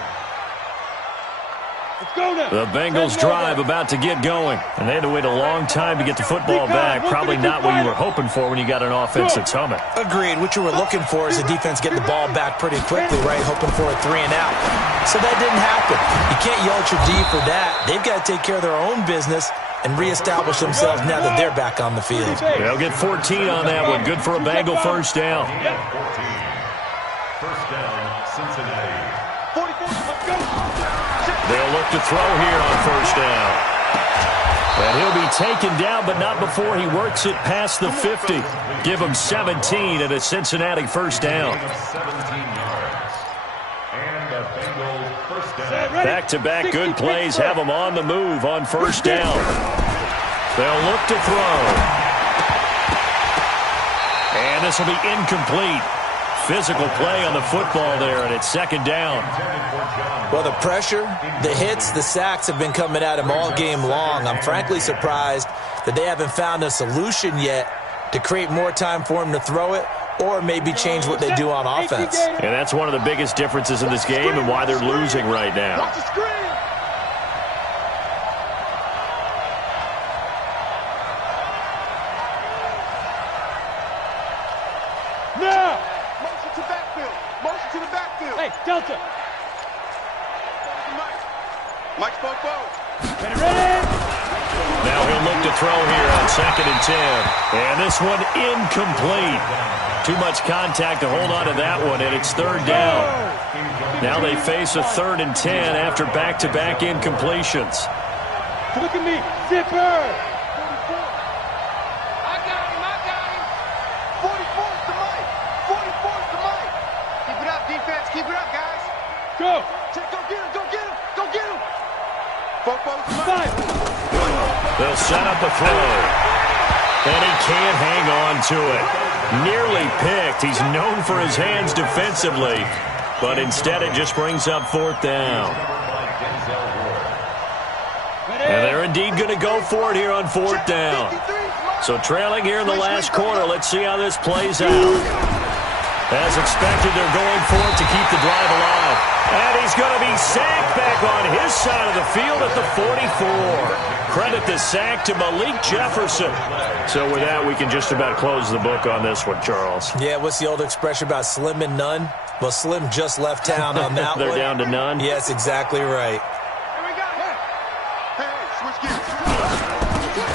The Bengals drive about to get going. And they had to wait a long time to get the football back. Probably not what you were hoping for when you got an offense that's humming. Agreed. What you were looking for is the defense getting the ball back pretty quickly, right? Hoping for a 3 and out. So that didn't happen. You can't yell at your D for that. They've got to take care of their own business and reestablish themselves now that they're back on the field. They'll get 14 on that one. Good for a Bengal first down. 14. First down, Cincinnati. 44, let's go. They'll look to throw here on first down. And he'll be taken down, but not before he works it past the 50. Give him 17 at a Cincinnati first down. 17 yards. And the Bengals first down. Back-to-back good plays have them on the move on first down. They'll look to throw. And this will be incomplete. Physical play on the football there, and it's second down. Well, the pressure, the hits, the sacks have been coming at him all game long. I'm frankly surprised that they haven't found a solution yet to create more time for him to throw it or maybe change what they do on offense. And that's one of the biggest differences in this game and why they're losing right now. Watch the screen. Now! Motion to backfield. Motion to the backfield. Hey, Delta! Mike Popo. Ready, ready! Now he'll look to throw here on 2nd and 10. And this one incomplete. Too much contact to hold on to that one, and it's third down. Now they face a 3rd and 10 after back-to-back incompletions. Look at me, zipper! 44's the Mike. 44's the Mike. Keep it up, defense. Keep it up, guys. Go! Go get him. Go get him. Go get him. Popo's the Mike. Five! They'll set up a throw. And he can't hang on to it. Nearly picked. He's known for his hands defensively. But instead it just brings up 4th down. And they're indeed going to go for it here on 4th down. So trailing here in the last quarter. Let's see how this plays out. As expected, they're going for it to keep the drive alive. And he's going to be sacked back on his side of the field at the 44. Credit the sack to Malik Jefferson. So with that, we can just about close the book on this one, Charles. Yeah, what's the old expression about slim and none? Well, Slim just left town on that They're one. down to none? Yes, exactly right. Here we go. Hey, switch gears.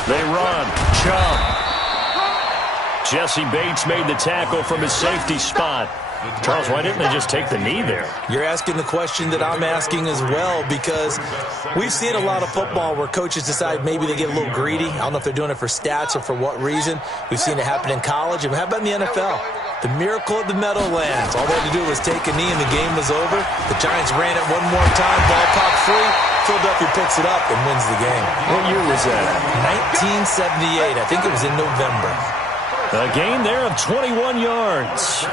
They run. Chubb. Jesse Bates made the tackle from his safety spot. Charles, why didn't they just take the knee there? You're asking the question that I'm asking as well, because we've seen a lot of football where coaches decide maybe they get a little greedy. I don't know if they're doing it for stats or for what reason. We've seen it happen in college. And how about in the NFL? The miracle of the Meadowlands. All they had to do was take a knee and the game was over. The Giants ran it one more time. Ball popped free. Philadelphia picks it up and wins the game. What year was that? 1978. I think it was in November. A gain there of 21 yards.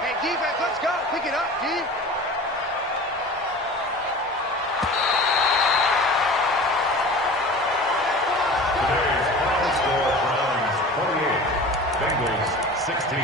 Hey, defense, let's go. Pick it up, D. Today's final score, Browns 48, Bengals 16.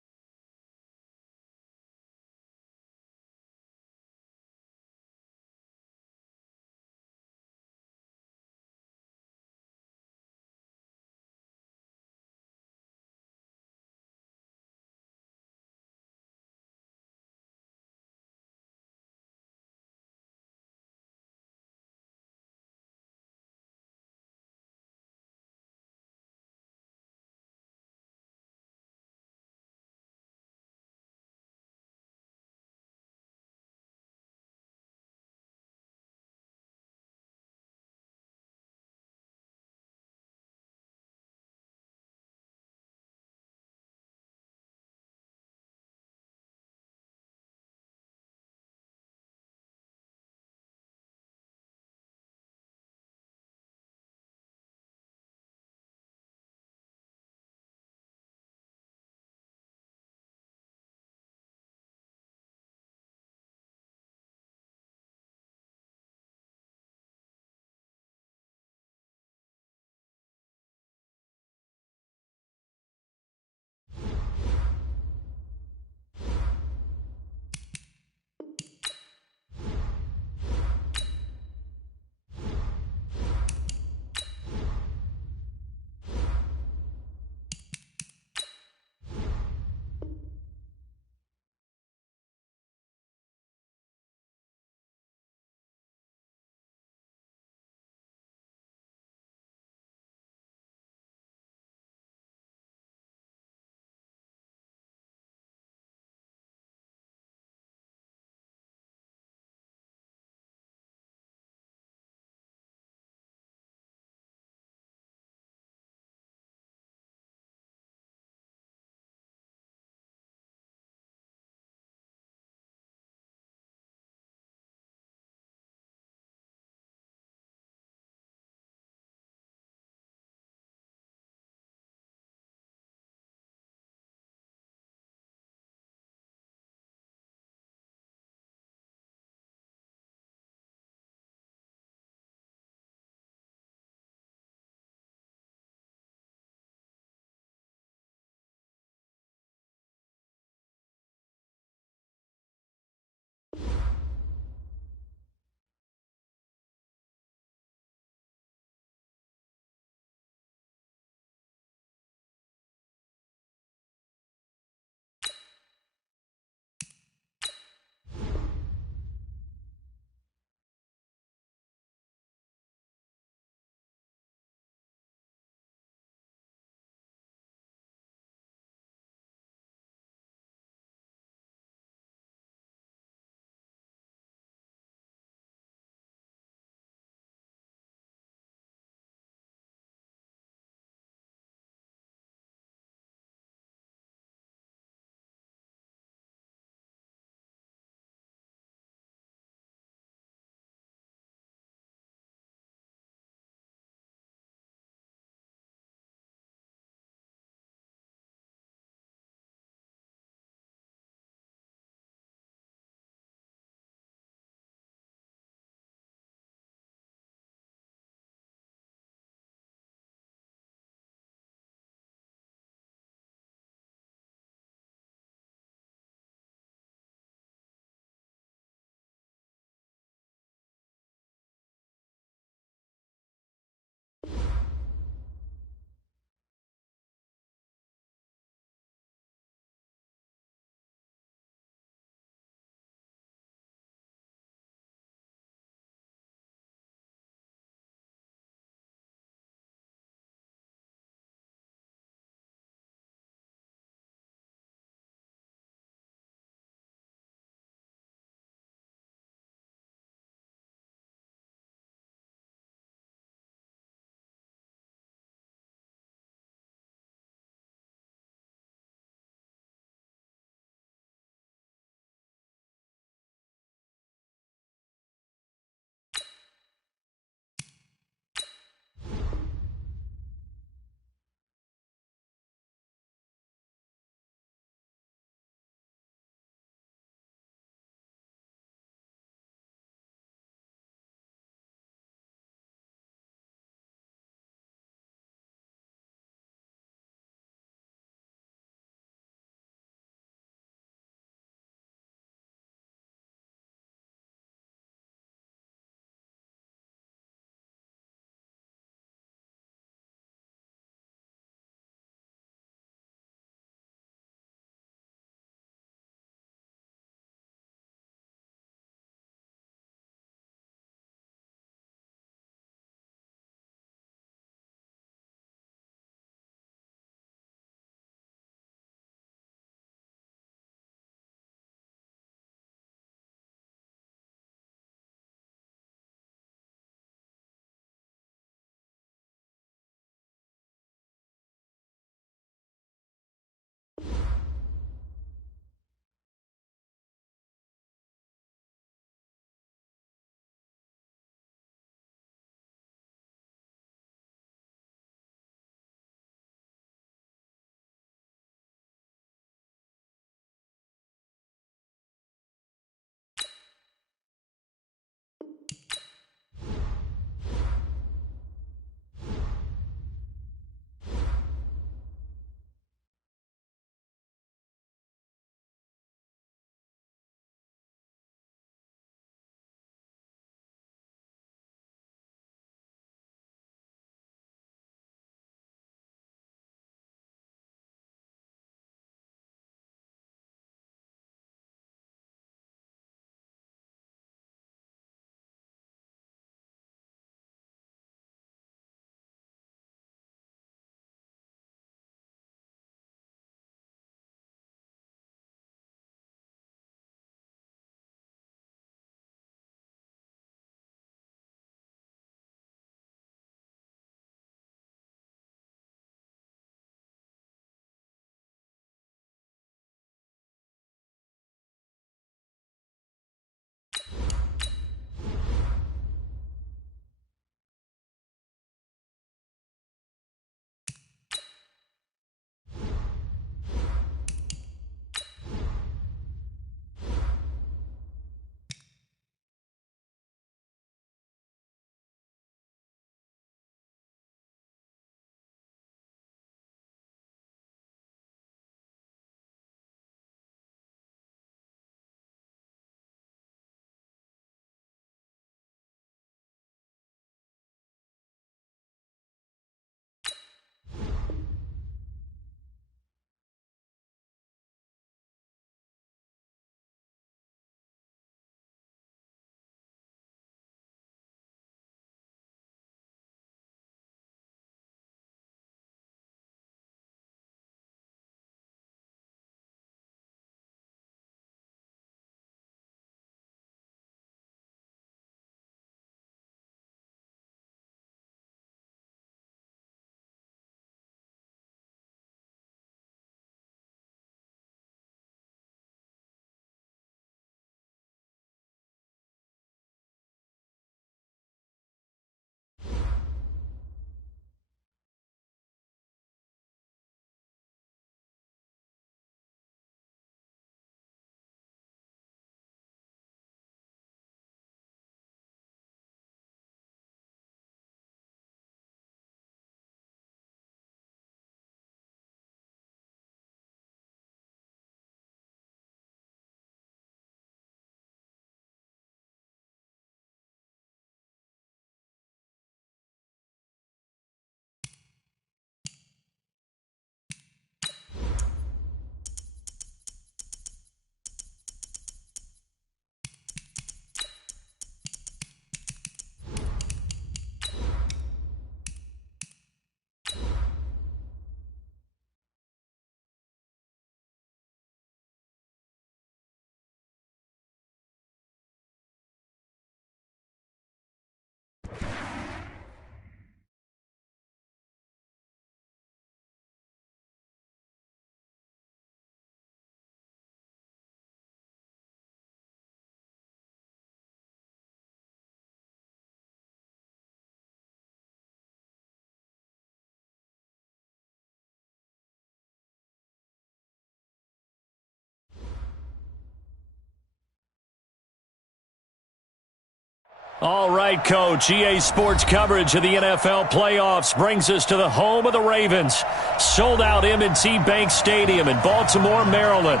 All right, Coach. EA Sports coverage of the NFL playoffs brings us to the home of the Ravens. Sold out M&T Bank Stadium in Baltimore, Maryland.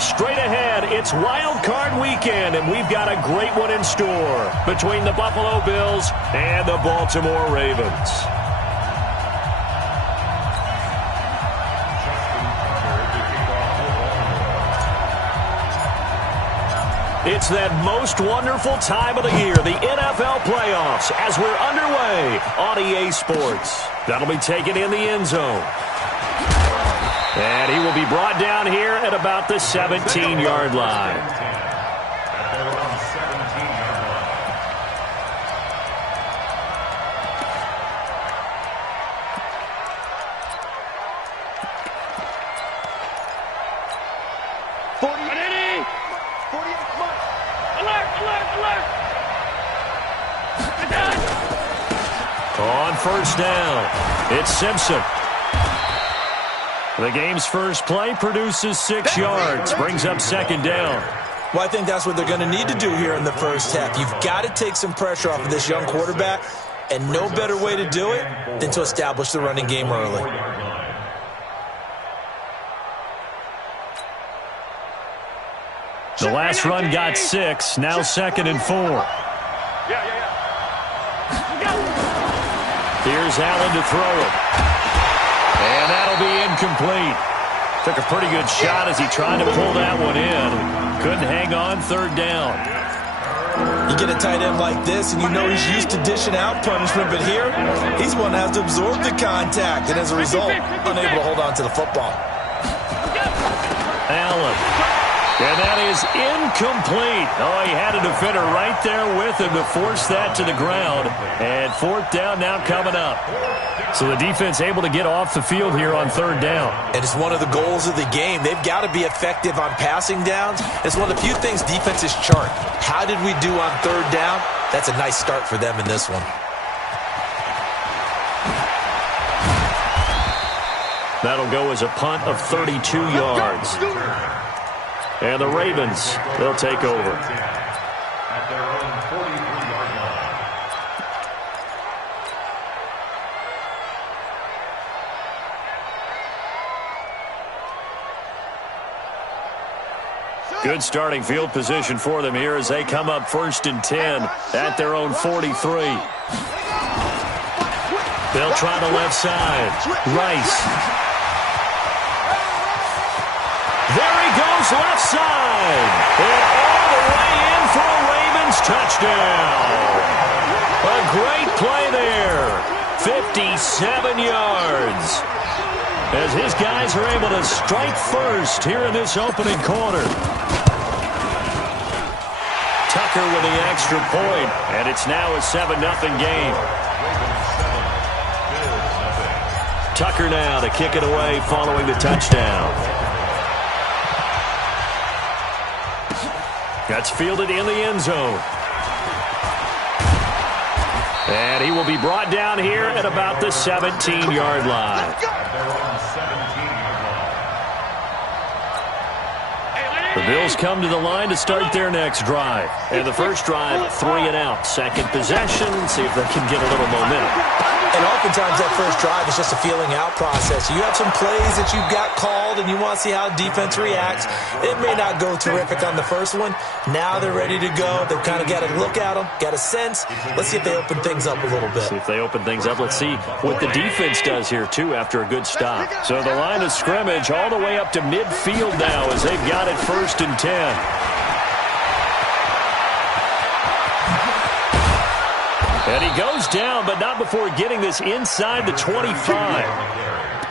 Straight ahead, it's Wild Card Weekend, and we've got a great one in store between the Buffalo Bills and the Baltimore Ravens. It's that most wonderful time of the year, the NFL playoffs, as we're underway on EA Sports. That'll be taken in the end zone. And he will be brought down here at about the 17-yard line. On first down, it's Simpson. The game's first play produces 6 yards, brings up second down. Well, I think that's what they're going to need to do here in the first half. You've got to take some pressure off of this young quarterback, and no better way to do it than to establish the running game early. The last run got 6, now 2nd and 4. Here's Allen to throw it. And that'll be incomplete. Took a pretty good shot as he tried to pull that one in. Couldn't hang on, third down. You get a tight end like this, and you know he's used to dishing out punishment, but here, he's one that has to absorb the contact, and as a result, unable to hold on to the football. Allen. And that is incomplete. Oh, he had a defender right there with him to force that to the ground. And fourth down now coming up. So the defense able to get off the field here on third down. And it's one of the goals of the game. They've got to be effective on passing downs. It's one of the few things defenses chart. How did we do on third down? That's a nice start for them in this one. That'll go as a punt of 32 yards. And the Ravens, they'll take over. At their own 43-yard line. Good starting field position for them here as they come up 1st and 10 at their own 43. They'll try the left side. Rice. There he goes, left side. And all the way in for a Ravens touchdown. A great play there. 57 yards. As his guys are able to strike first here in this opening quarter. Tucker with the extra point, and it's now a 7-0 game. Tucker now to kick it away following the touchdown. That's fielded in the end zone. And he will be brought down here at about the 17-yard line. The Bills come to the line to start their next drive. And the first drive, 3 and out. Second possession, see if they can get a little momentum. And oftentimes that first drive is just a feeling out process. You have some plays that you've got called and you want to see how defense reacts. It may not go terrific on the first one. Now they're ready to go. They've kind of got to look at them, got a sense. Let's see if they open things up a little bit. See if they open things up. Let's see what the defense does here, too, after a good stop. So the line of scrimmage all the way up to midfield now as they've got it 1st and 10. And he goes down, but not before getting this inside the 25.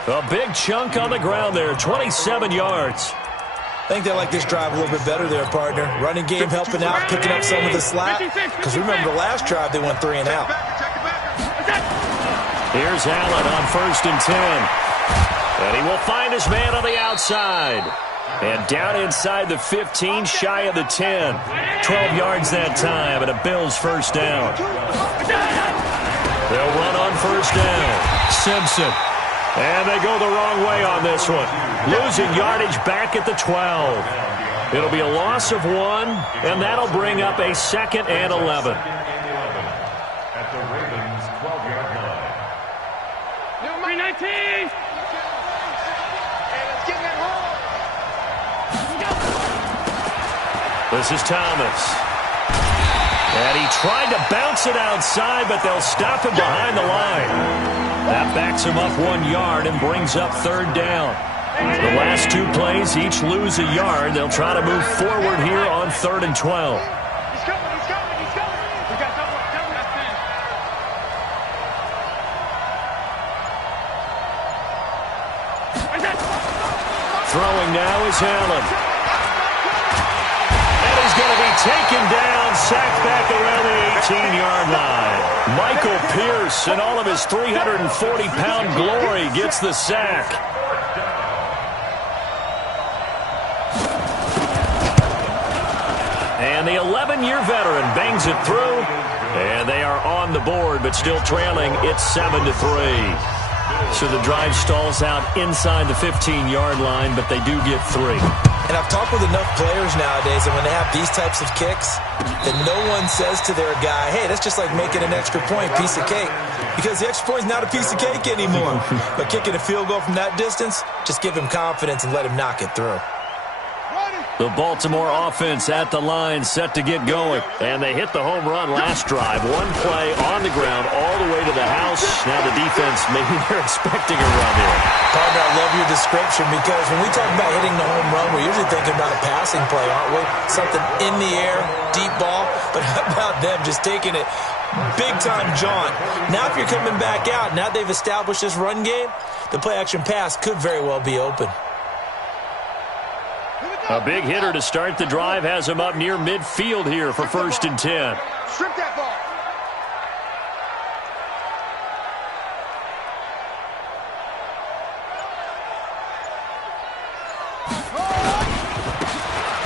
A big chunk on the ground there, 27 yards. I think they like this drive a little bit better there, partner. Running game helping out, picking up some of the slack. Because remember the last drive, they went 3 and out. Here's Allen on 1st and 10. And he will find his man on the outside. And down inside the 15, shy of the 10. 12 yards that time, and a Bills first down. They'll run on first down. Simpson. And they go the wrong way on this one. Losing yardage back at the 12. It'll be a loss of 1, and that'll bring up a 2nd and 11. the Ravens' 12-yard line. Number 19. Hey, let's get in that hole. This is Thomas. And he tried to bounce it outside, but they'll stop him behind the line. That backs him up 1 yard and brings up third down. The last two plays each lose a yard. They'll try to move forward here on 3rd and 12. He's coming, he's coming, he's coming. We got double. Throwing now is Allen. And he's going to be taken down, sacked back around the 18-yard line. Michael Pierce, in all of his 340-pound glory, gets the sack. And the 11-year veteran bangs it through. And they are on the board, but still trailing. It's 7-3. So the drive stalls out inside the 15-yard line, but they do get 3. And I've talked with enough players nowadays, and when they have these types of kicks, that no one says to their guy, hey, that's just like making an extra point, piece of cake. Because the extra point is not a piece of cake anymore. But kicking a field goal from that distance, just give him confidence and let him knock it through. The Baltimore offense at the line, set to get going. And they hit the home run last drive. One play on the ground all the way to the house. Now the defense, maybe they're expecting a run here. Partner, I love your description, because when we talk about hitting the home run, we're usually thinking about a passing play, aren't we? Something in the air, deep ball. But how about them just taking it big-time jaunt? Now if you're coming back out, now they've established this run game, the play-action pass could very well be open. A big hitter to start the drive has him up near midfield here for 1st and 10. Strip that ball.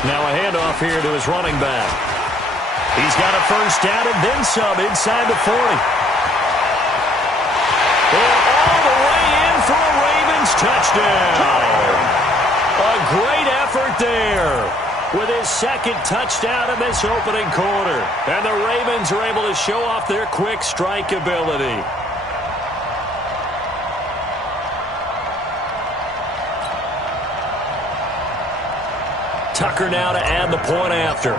Now a handoff here to his running back. He's got a first down and then some inside the 40. And all the way in for a Ravens touchdown. A great effort there with his second touchdown in this opening quarter. And the Ravens are able to show off their quick strike ability. Tucker now to add the point after.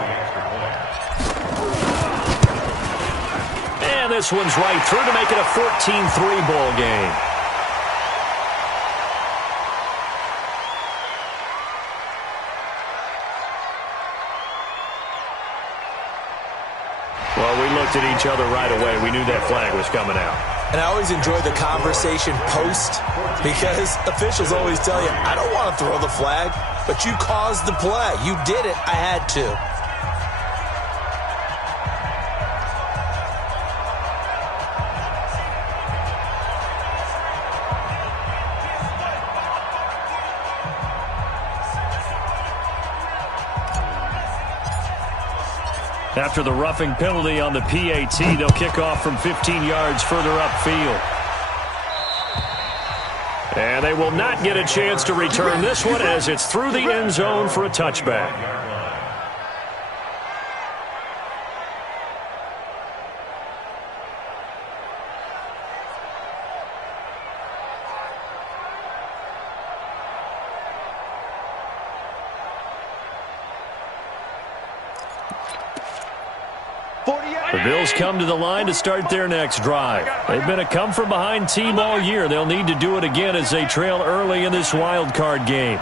And this one's right through to make it a 14-3 ball game. Well, we looked at each other right away. We knew that flag was coming out. And I always enjoy the conversation post, because officials always tell you, I don't want to throw the flag, but you caused the play. You did it. I had to. After the roughing penalty on the PAT, they'll kick off from 15 yards further upfield. And they will not get a chance to return this one, as it's through the end zone for a touchback. The Bills come to the line to start their next drive. They've been a come-from-behind team all year. They'll need to do it again as they trail early in this wild card game.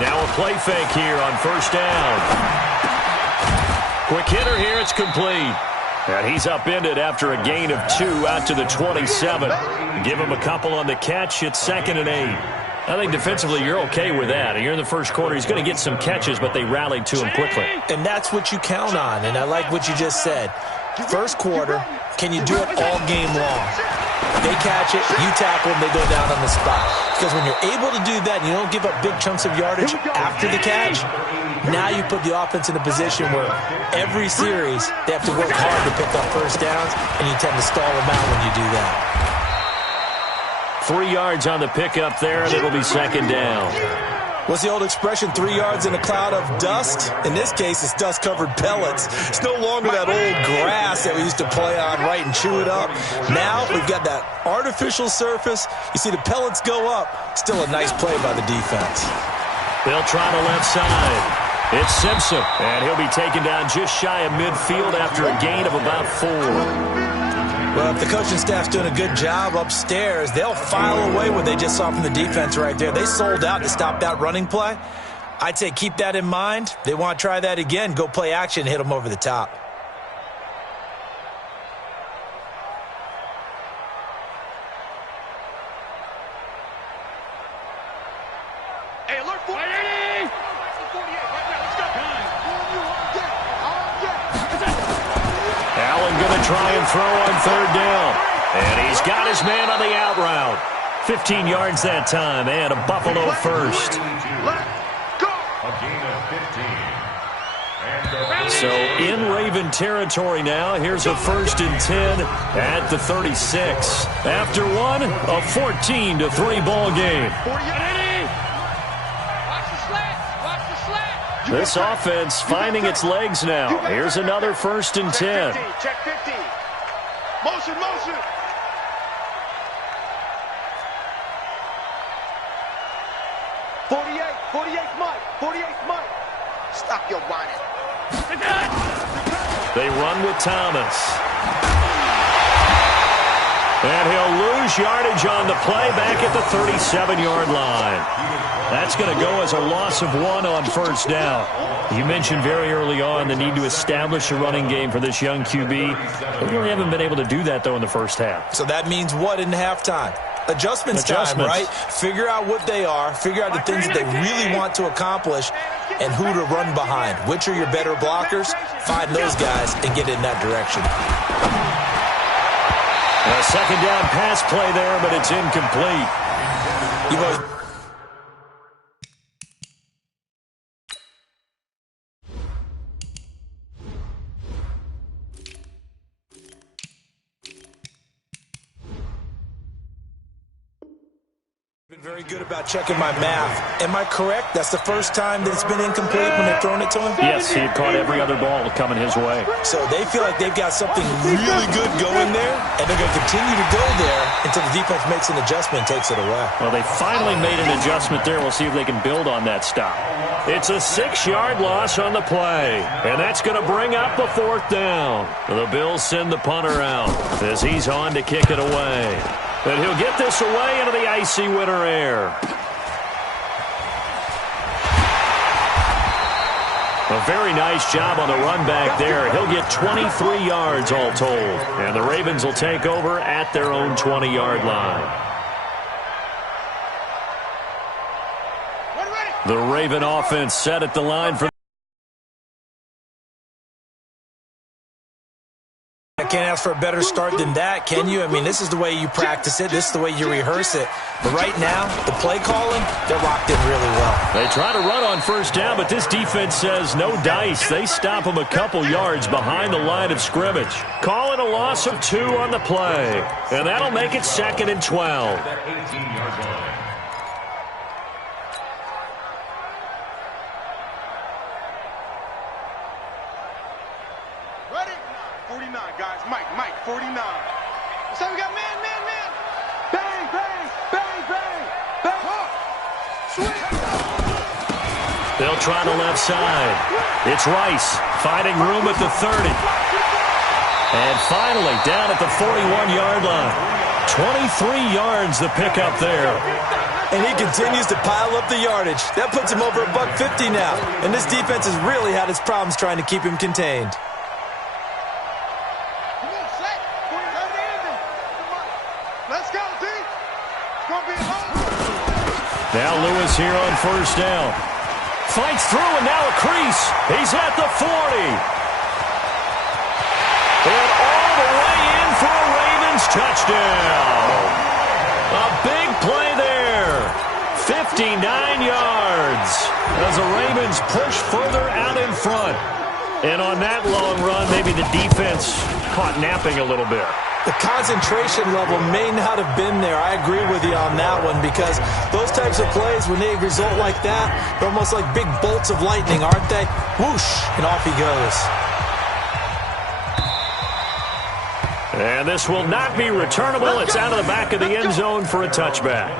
Now a play fake here on first down. Quick hitter here, it's complete. And he's upended after a gain of 2 out to the 27. Give him a couple on the catch. It's 2nd and 8. I think defensively you're okay with that. Here in the first quarter, he's going to get some catches, but they rallied to him quickly. And that's what you count on, and I like what you just said. First quarter, can you do it all game long? They catch it, you tackle them, they go down on the spot. Because when you're able to do that and you don't give up big chunks of yardage after the catch, now you put the offense in a position where every series they have to work hard to pick up first downs, and you tend to stall them out when you do that. 3 yards on the pickup there, and it'll be 2nd down. What's the old expression, 3 yards in a cloud of dust? In this case, it's dust-covered pellets. It's no longer that old grass that we used to play on, right, and chew it up. Now we've got that artificial surface. You see the pellets go up. Still a nice play by the defense. They'll try the left side. It's Simpson, and he'll be taken down just shy of midfield after a gain of about 4. Well, if the coaching staff's doing a good job upstairs, they'll file away what they just saw from the defense right there. They sold out to stop that running play. I'd say keep that in mind. They want to try that again. Go play action and hit them over the top. Hey, alert for it. Allen going to try and throw on 3rd down. And he's got his man on the out route. 15 yards that time, and a Buffalo first. A gain of 15. So in Raven territory now, here's a 1st and 10 at the 36. After one, a 14-3 ball game. This offense finding its legs now. Here's another 1st and 10. Check 50. Motion, motion. Mike. Stop your whining. They run with Thomas. And he'll lose yardage on the play back at the 37-yard line. That's going to go as a loss of 1 on 1st down. You mentioned very early on the need to establish a running game for this young QB. They really haven't been able to do that, though, in the first half. So that means what in halftime? Adjustments time, right? Figure out what they are, figure out the things that they really want to accomplish, and who to run behind. Which are your better blockers? Find those guys and get in that direction. A 2nd down pass play there, but it's incomplete. You've always been very good about checking my math. Am I correct? That's the first time that it's been incomplete when they've thrown it to him? Yes, he had caught every other ball coming his way. So they feel like they've got something really good going there, and they're going to continue to go there until the defense makes an adjustment and takes it away. Well, they finally made an adjustment there. We'll see if they can build on that stop. It's a 6-yard loss on the play, and that's going to bring up the 4th down. The Bills send the punter out as he's on to kick it away. And he'll get this away into the icy winter air. A very nice job on the run back there. He'll get 23 yards all told. And the Ravens will take over at their own 20-yard line. The Raven offense set at the line for... Can't ask for a better start than that, can you? I mean, this is the way you practice it. This is the way you rehearse it. But right now, the play calling, they're locked in really well. They try to run on 1st down, but this defense says no dice. They stop them a couple yards behind the line of scrimmage. Calling a loss of 2 on the play. And that'll make it 2nd and 12. That 18-yard line. Ready? 49, guys. Mike, 49. So we got man. Bang, bang, bang, bang, bang. Swing. They'll try the left side. It's Rice finding room at the 30. And finally down at the 41-yard line. 23 yards the pickup there. And he continues to pile up the yardage. That puts him over $150 now. And this defense has really had its problems trying to keep him contained. Let's go, D. It's going to be a home. Now Lewis here on 1st down. Fights through and now a crease. He's at the 40. And all the way in for a Ravens touchdown. A big play there. 59 yards as the Ravens push further out in front. And on that long run, maybe the defense caught napping a little bit. The concentration level may not have been there. I agree with you on that one, because those types of plays, when they result like that, they're almost like big bolts of lightning, aren't they? Whoosh, and off he goes. And this will not be returnable. It's out of the back of the end zone for a touchback.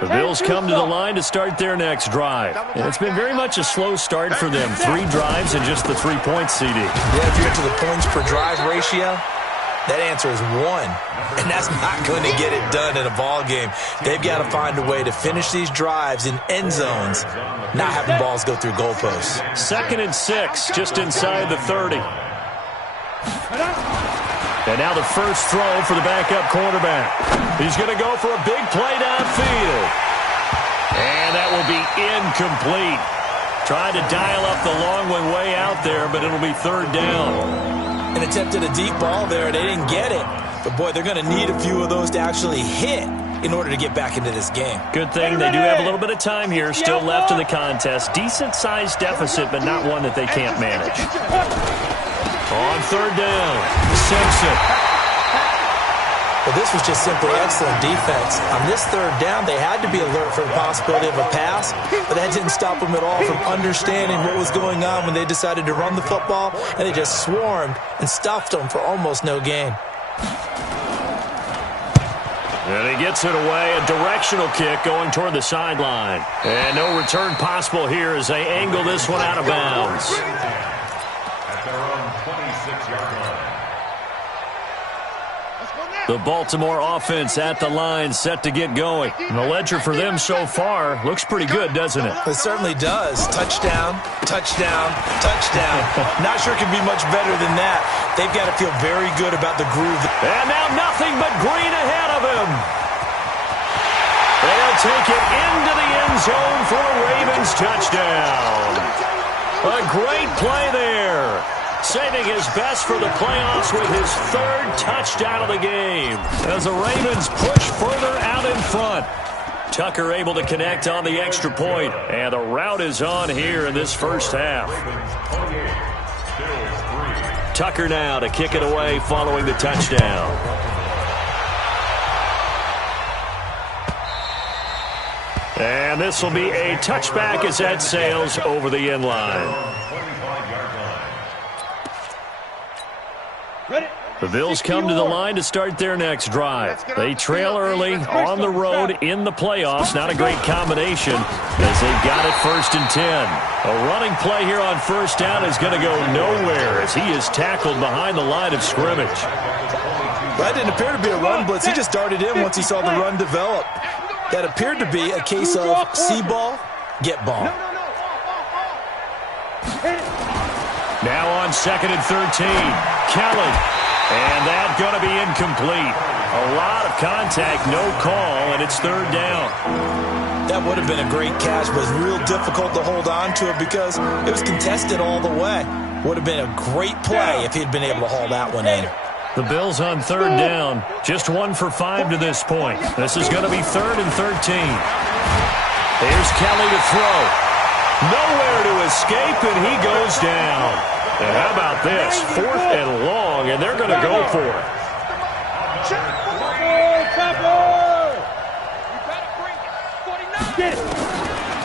The Bills come to the line to start their next drive. And it's been very much a slow start for them. 3 drives and just the 3 points, CD. Yeah, if you're into the points per drive ratio, that answer is 1. And that's not going to get it done in a ball game. They've got to find a way to finish these drives in end zones, not having balls go through goalposts. 2nd and 6, just inside the 30. And now the first throw for the backup quarterback. He's going to go for a big play downfield. And that will be incomplete. Tried to dial up the long one way out there, but it'll be 3rd down. An attempt at a deep ball there. They didn't get it. But, boy, they're going to need a few of those to actually hit in order to get back into this game. Good thing they do have a little bit of time here still left in the contest. Decent-sized deficit, but not one that they can't manage. On 3rd down, Simpson. Well, this was just simply excellent defense. On this 3rd down, they had to be alert for the possibility of a pass, but that didn't stop them at all from understanding what was going on when they decided to run the football, and they just swarmed and stuffed them for almost no gain. And he gets it away, a directional kick going toward the sideline. And no return possible here as they angle this one out of bounds. At their own 26-yard line. The Baltimore offense at the line, set to get going. And the ledger for them so far looks pretty good, doesn't it? It certainly does. Touchdown, touchdown, touchdown. Not sure it can be much better than that. They've got to feel very good about the groove. And now nothing but green ahead of him. They'll take it into the end zone for a Ravens touchdown. A great play there. Saving his best for the playoffs with his 3rd touchdown of the game. As the Ravens push further out in front. Tucker able to connect on the extra point. And the route is on here in this first half. Tucker now to kick it away following the touchdown. And this will be a touchback as that sails over the end line. The Bills come to the line to start their next drive. They trail early on the road in the playoffs. Not a great combination as they've got it 1st and 10. A running play here on 1st down is going to go nowhere as he is tackled behind the line of scrimmage. That didn't appear to be a run blitz. He just darted in once he saw the run develop. That appeared to be a case of see ball, get ball. Now on 2nd and 13, Kelly. And that's going to be incomplete. A lot of contact, no call, and it's 3rd down. That would have been a great catch, but it's real difficult to hold on to it because it was contested all the way. Would have been a great play if he'd been able to haul that one in. The Bills on 3rd down, just 1 for 5 to this point. This is going to be 3rd and 13. Here's Kelly to throw. Nowhere to escape, and he goes down. And how about this? 4th and long, and they're going to go for it.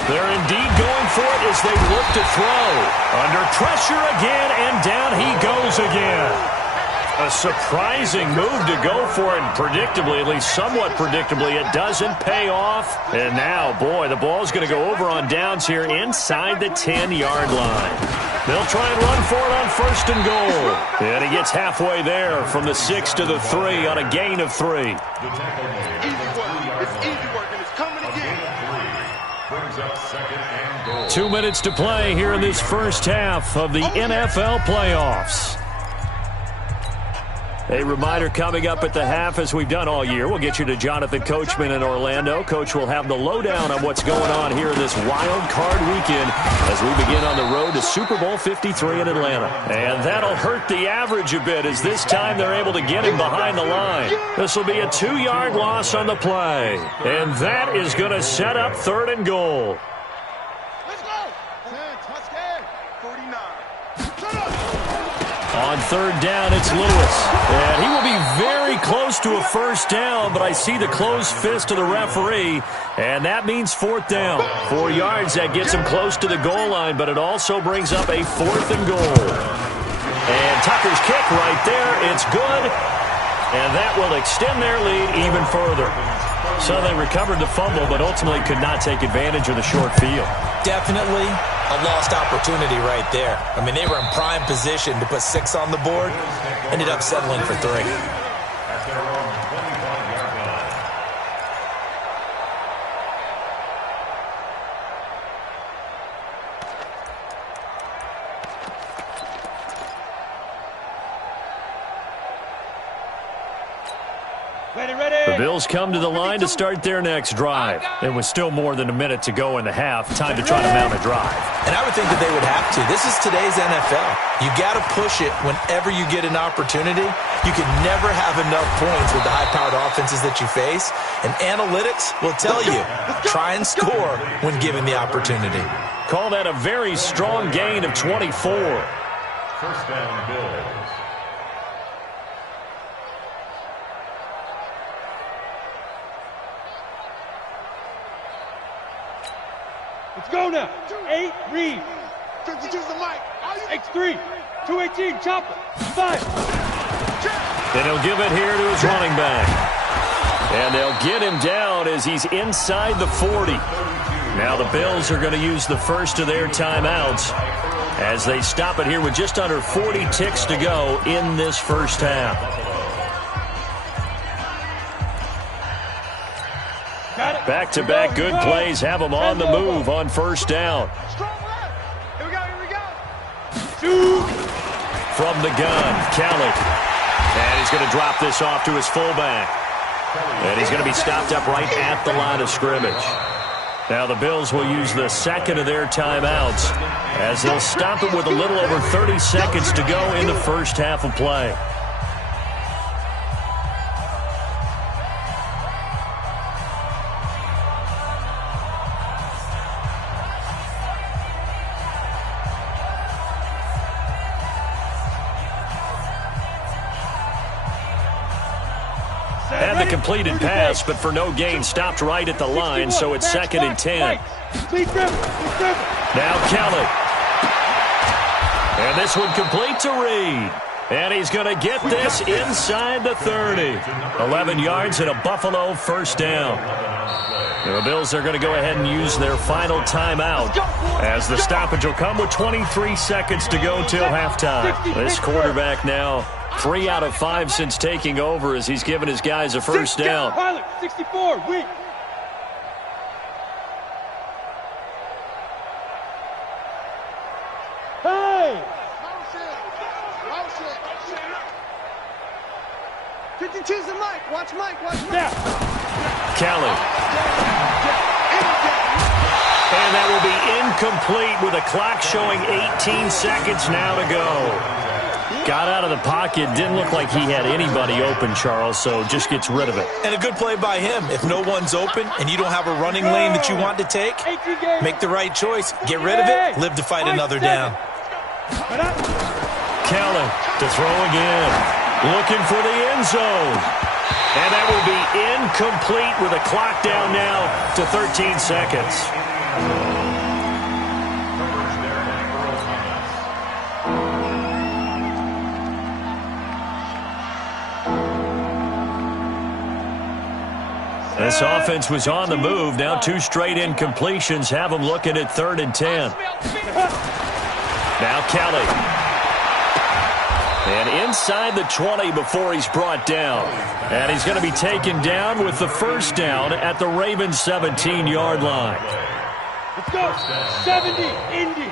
They're indeed going for it as they look to throw. Under pressure again, and down he goes again. A surprising move to go for it, and predictably, at least somewhat predictably, it doesn't pay off. And now, boy, the ball's going to go over on downs here inside the 10-yard line. They'll try and run for it on 1st and goal. And he gets halfway there from the 6 to the 3 on a gain of 3. Easy work. It's easy work, and it's coming again. Brings up 2nd and goal. 2 minutes to play here in this first half of the NFL playoffs. A reminder coming up at the half, as we've done all year. We'll get you to Jonathan Coachman in Orlando. Coach will have the lowdown on what's going on here in this wild card weekend as we begin on the road to Super Bowl 53 in Atlanta. And that'll hurt the average a bit, as this time they're able to get him behind the line. This will be a 2-yard loss on the play. And that is going to set up 3rd and goal. On 3rd down, it's Lewis. And he will be very close to a 1st down, but I see the closed fist of the referee, and that means 4th down. 4 yards, that gets him close to the goal line, but it also brings up a 4th and goal. And Tucker's kick right there, it's good, and that will extend their lead even further. So they recovered the fumble, but ultimately could not take advantage of the short field. Definitely a lost opportunity right there. I mean, they were in prime position to put 6 on the board. Ended up settling for 3. At their own 25-yard line. The Bills come to the line to start their next drive. And with still more than a minute to go in the half, time to try to mount a drive. And I would think that they would have to. This is today's NFL. You got to push it whenever you get an opportunity. You can never have enough points with the high-powered offenses that you face. And analytics will tell you, try and score when given the opportunity. Call that a very strong gain of 24. 1st down, Bills. Let's go now. 8, read. 52's the mic. X3. 218, chopper. 5. And he'll give it here to his running back. And they'll get him down as he's inside the 40. Now the Bills are going to use the first of their timeouts as they stop it here with just under 40 ticks to go in this first half. Back-to-back good plays have them on the move on 1st down. Here we go. From the gun, Kelly. And he's going to drop this off to his fullback. And he's going to be stopped up right at the line of scrimmage. Now the Bills will use the second of their timeouts as they'll stop it with a little over 30 seconds to go in the first half of play. And the completed pass, but for no gain, stopped right at the line, so it's 2nd and 10. Now Kelly. And this one complete to Reed. And he's going to get this inside the 30. 11 yards and a Buffalo 1st down. The Bills are going to go ahead and use their final timeout as the stoppage will come with 23 seconds to go till halftime. This quarterback now 3 out of 5 since taking over as he's given his guys a 1st down. Pilot, 64, weak. Hey! 52's the mic. Watch Mike. Yeah. Kelly. And that will be incomplete with a clock showing 18 seconds now to go. Got out of the pocket, didn't look like he had anybody open, Charles, so just gets rid of it. And a good play by him. If no one's open and you don't have a running lane that you want to take, make the right choice. Get rid of it, live to fight another down. Kelly to throw again. Looking for the end zone. And that will be incomplete with a clock down now to 13 seconds. This offense was on the move. Now 2 straight incompletions have them looking at 3rd and 10. Now Kelly. And inside the 20 before he's brought down. And he's going to be taken down with the 1st down at the Ravens' 17-yard line. Let's go. 70, Indy.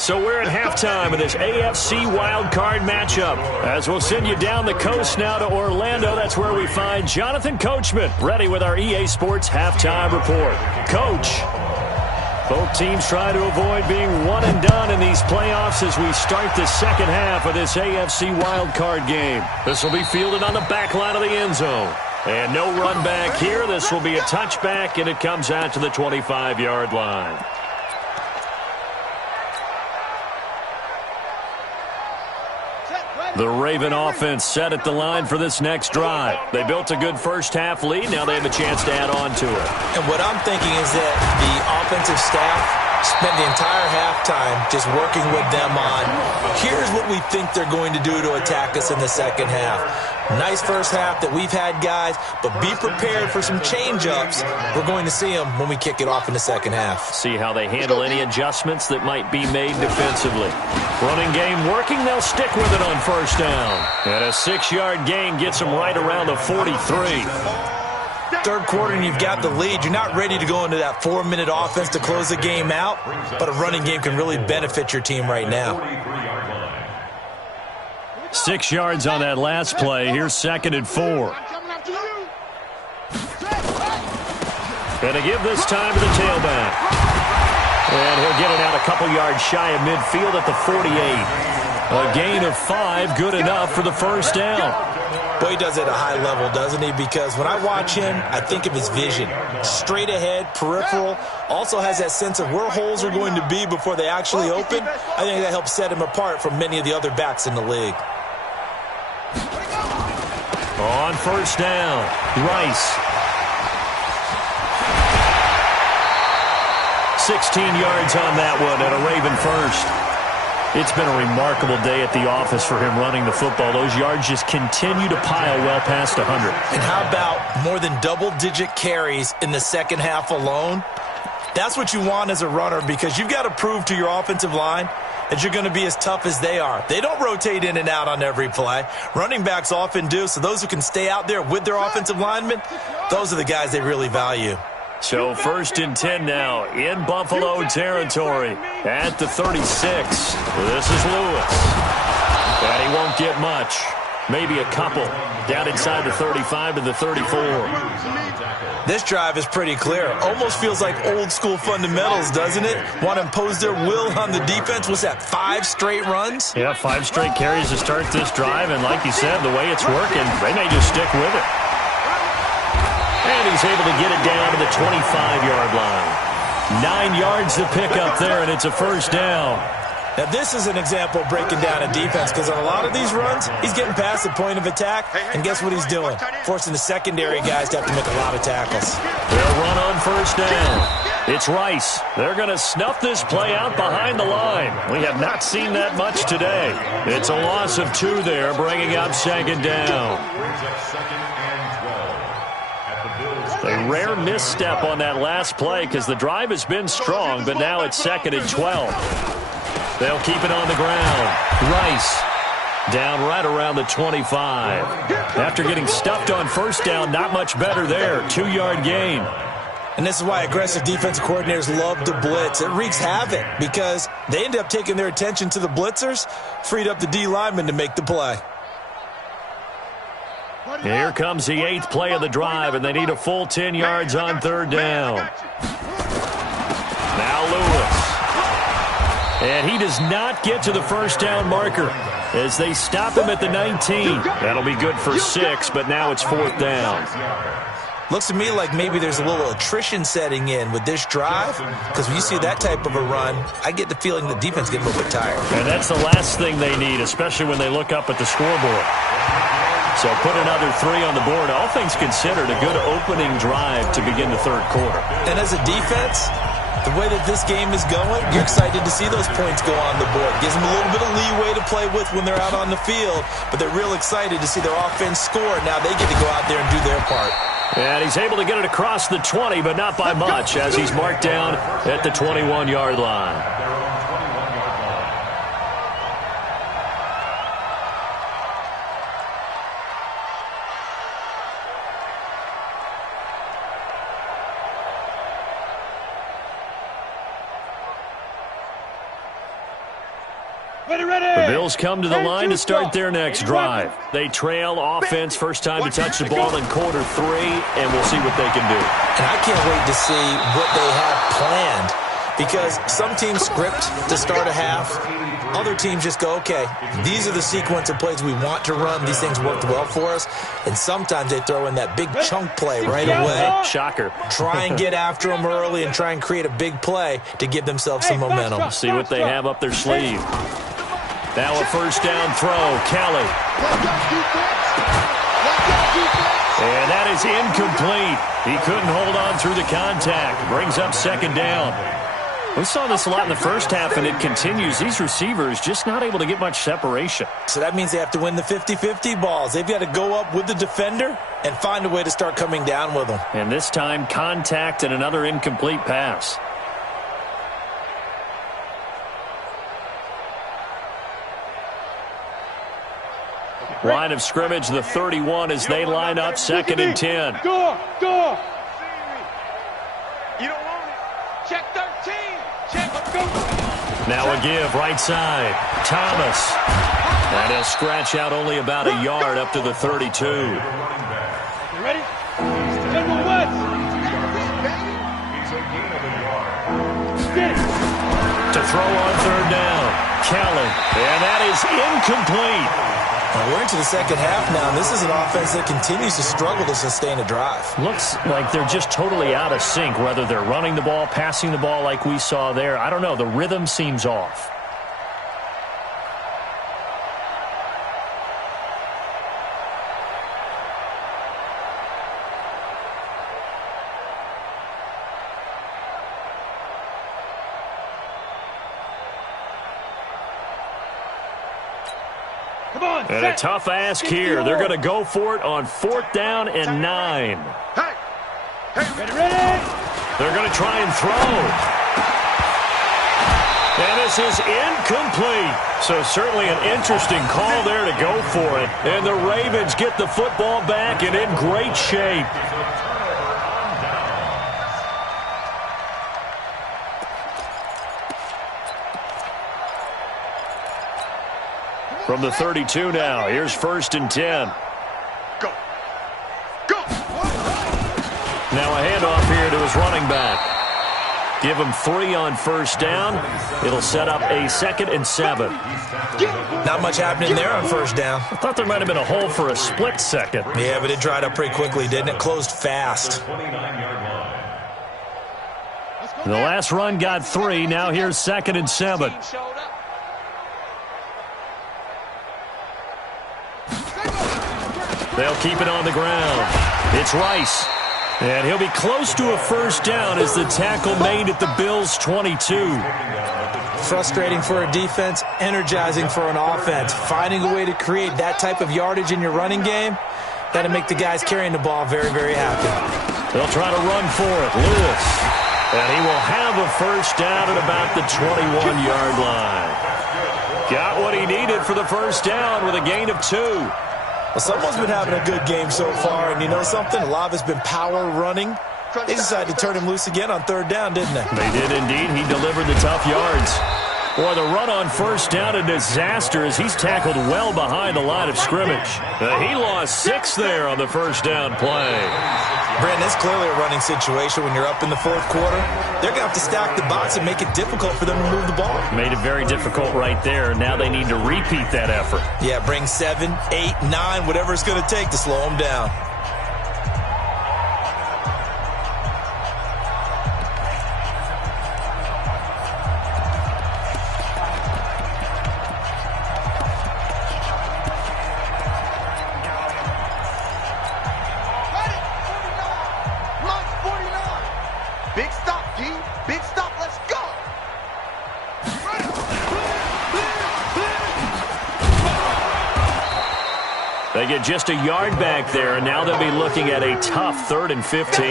So we're at halftime of this AFC wildcard matchup. As we'll send you down the coast now to Orlando, that's where we find Jonathan Coachman, ready with our EA Sports halftime report. Coach, both teams try to avoid being one and done in these playoffs as we start the second half of this AFC wildcard game. This will be fielded on the back line of the end zone. And no run back here. This will be a touchback, and it comes out to the 25-yard line. The Raven offense set at the line for this next drive. They built a good first-half lead. Now they have a chance to add on to it. And what I'm thinking is that the offensive staff spent the entire halftime just working with them on, here's what we think they're going to do to attack us in the second half. Nice first half that we've had, guys, but be prepared for some change-ups. We're going to see them when we kick it off in the second half. See how they handle any adjustments that might be made defensively. Running game working, they'll stick with it on first down. And a 6-yard gain gets them right around the 43. Third quarter and you've got the lead. You're not ready to go into that 4-minute offense to close the game out, but a running game can really benefit your team right now. 6 yards on that last play. Here's 2nd and 4. Going to give this time to the tailback. And he'll get it out a couple yards shy of midfield at the 48. A gain of 5, good enough for the first down. Boy, he does it at a high level, doesn't he? Because when I watch him, I think of his vision. Straight ahead, peripheral. Also has that sense of where holes are going to be before they actually open. I think that helps set him apart from many of the other backs in the league. On first down, Rice. 16 yards on that one and a Raven first. It's been a remarkable day at the office for him running the football. Those yards just continue to pile well past 100. And how about more than double-digit carries in the second half alone? That's what you want as a runner, because you've got to prove to your offensive line that you're going to be as tough as they are. They don't rotate in and out on every play. Running backs often do, so those who can stay out there with their offensive linemen, those are the guys they really value. So 1st and 10 now in Buffalo territory at the 36. This is Lewis. And he won't get much. Maybe a couple. Down inside the 35 to the 34. This drive is pretty clear. Almost feels like old school fundamentals, doesn't it? Want to impose their will on the defense. Was that 5 straight runs? Yeah, 5 straight carries to start this drive. And like you said, the way it's working, they may just stick with it. And he's able to get it down to the 25-yard line. 9 yards to pick up there, and it's a first down. Now, this is an example of breaking down a defense, because on a lot of these runs, he's getting past the point of attack, and guess what he's doing? Forcing the secondary guys to have to make a lot of tackles. They'll run on first down. It's Rice. They're going to snuff this play out behind the line. We have not seen that much today. It's a loss of 2 there, bringing up 2nd down. A rare misstep on that last play because the drive has been strong, but now it's 2nd and 12. They'll keep it on the ground. Rice down right around the 25. After getting stuffed on first down, not much better there. 2-yard gain. And this is why aggressive defensive coordinators love to blitz. It wreaks havoc because they end up taking their attention to the blitzers, freed up the D lineman to make the play. Here comes the 8th play of the drive, and they need a full 10 yards on 3rd down. Now Lewis. And he does not get to the first down marker as they stop him at the 19. That'll be good for 6, but now it's 4th down. Looks to me like maybe there's a little attrition setting in with this drive, because when you see that type of a run, I get the feeling the defense gets a little bit tired. And that's the last thing they need, especially when they look up at the scoreboard. So put another 3 on the board. All things considered, a good opening drive to begin the 3rd quarter. And as a defense, the way that this game is going, you're excited to see those points go on the board. Gives them a little bit of leeway to play with when they're out on the field, but they're real excited to see their offense score. Now they get to go out there and do their part. And he's able to get it across the 20, but not by much, as he's marked down at the 21-yard line. The Bills come to the line to start their next drive. They trail offense first time to touch the ball in quarter 3, and we'll see what they can do. And I can't wait to see what they have planned, because some teams script to start a half. Other teams just go, okay, these are the sequence of plays we want to run. These things worked well for us. And sometimes they throw in that big chunk play right away. Shocker. Try and get after them early and try and create a big play to give themselves some momentum. See what they have up their sleeve. Now a first down throw. Kelly. And that is incomplete. He couldn't hold on through the contact. Brings up second down. We saw this a lot in the first half, and it continues. These receivers just not able to get much separation. So that means they have to win the 50-50 balls. They've got to go up with the defender and find a way to start coming down with them. And this time, contact and another incomplete pass. Line of scrimmage, the 31 as they line up, 2nd and 10. Go! You don't want it. Check 13. Check. Go. Now a give, right side. Thomas. And he'll scratch out only about a yard up to the 32. You ready? 10-1. Get it. To throw on 3rd down. Kelly. And that is incomplete. Well, we're into the second half now, and this is an offense that continues to struggle to sustain a drive. Looks like they're just totally out of sync, whether they're running the ball, passing the ball like we saw there. I don't know. The rhythm seems off. And a tough ask here. They're going to go for it on 4th down and 9. Hey, Ready? They're going to try and throw. And this is incomplete. So certainly an interesting call there to go for it. And the Ravens get the football back and in great shape. From the 32 now, here's 1st and 10. go. Now a handoff here to his running back. Give him 3 on 1st down. It'll set up a 2nd and 7. Not much happening there on 1st down. I thought there might have been a hole for a split second. Yeah, but it dried up pretty quickly, didn't it? Closed fast. The last run got 3. Now here's 2nd and 7. They'll keep it on the ground. It's Rice. And he'll be close to a 1st down as the tackle made at the Bills' 22. Frustrating for a defense, energizing for an offense. Finding a way to create that type of yardage in your running game, that'll make the guys carrying the ball very, very happy. They'll try to run for it. Lewis. And he will have a 1st down at about the 21-yard line. Got what he needed for the 1st down with a gain of 2. Well, someone's been having a good game so far, and you know something? A lot of it's been power running. They decided to turn him loose again on 3rd down, didn't they? They did indeed. He delivered the tough yards. Boy, the run on 1st down, a disaster as he's tackled well behind the line of scrimmage. He lost 6 there on the 1st down play. Brandon, it's clearly a running situation when you're up in the 4th quarter. They're going to have to stack the box and make it difficult for them to move the ball. Made it very difficult right there. Now they need to repeat that effort. Yeah, bring 7, 8, 9, whatever it's going to take to slow them down. Big stop, D. Big stop. Let's go. They get just a yard back there, and now they'll be looking at a tough 3rd and 15.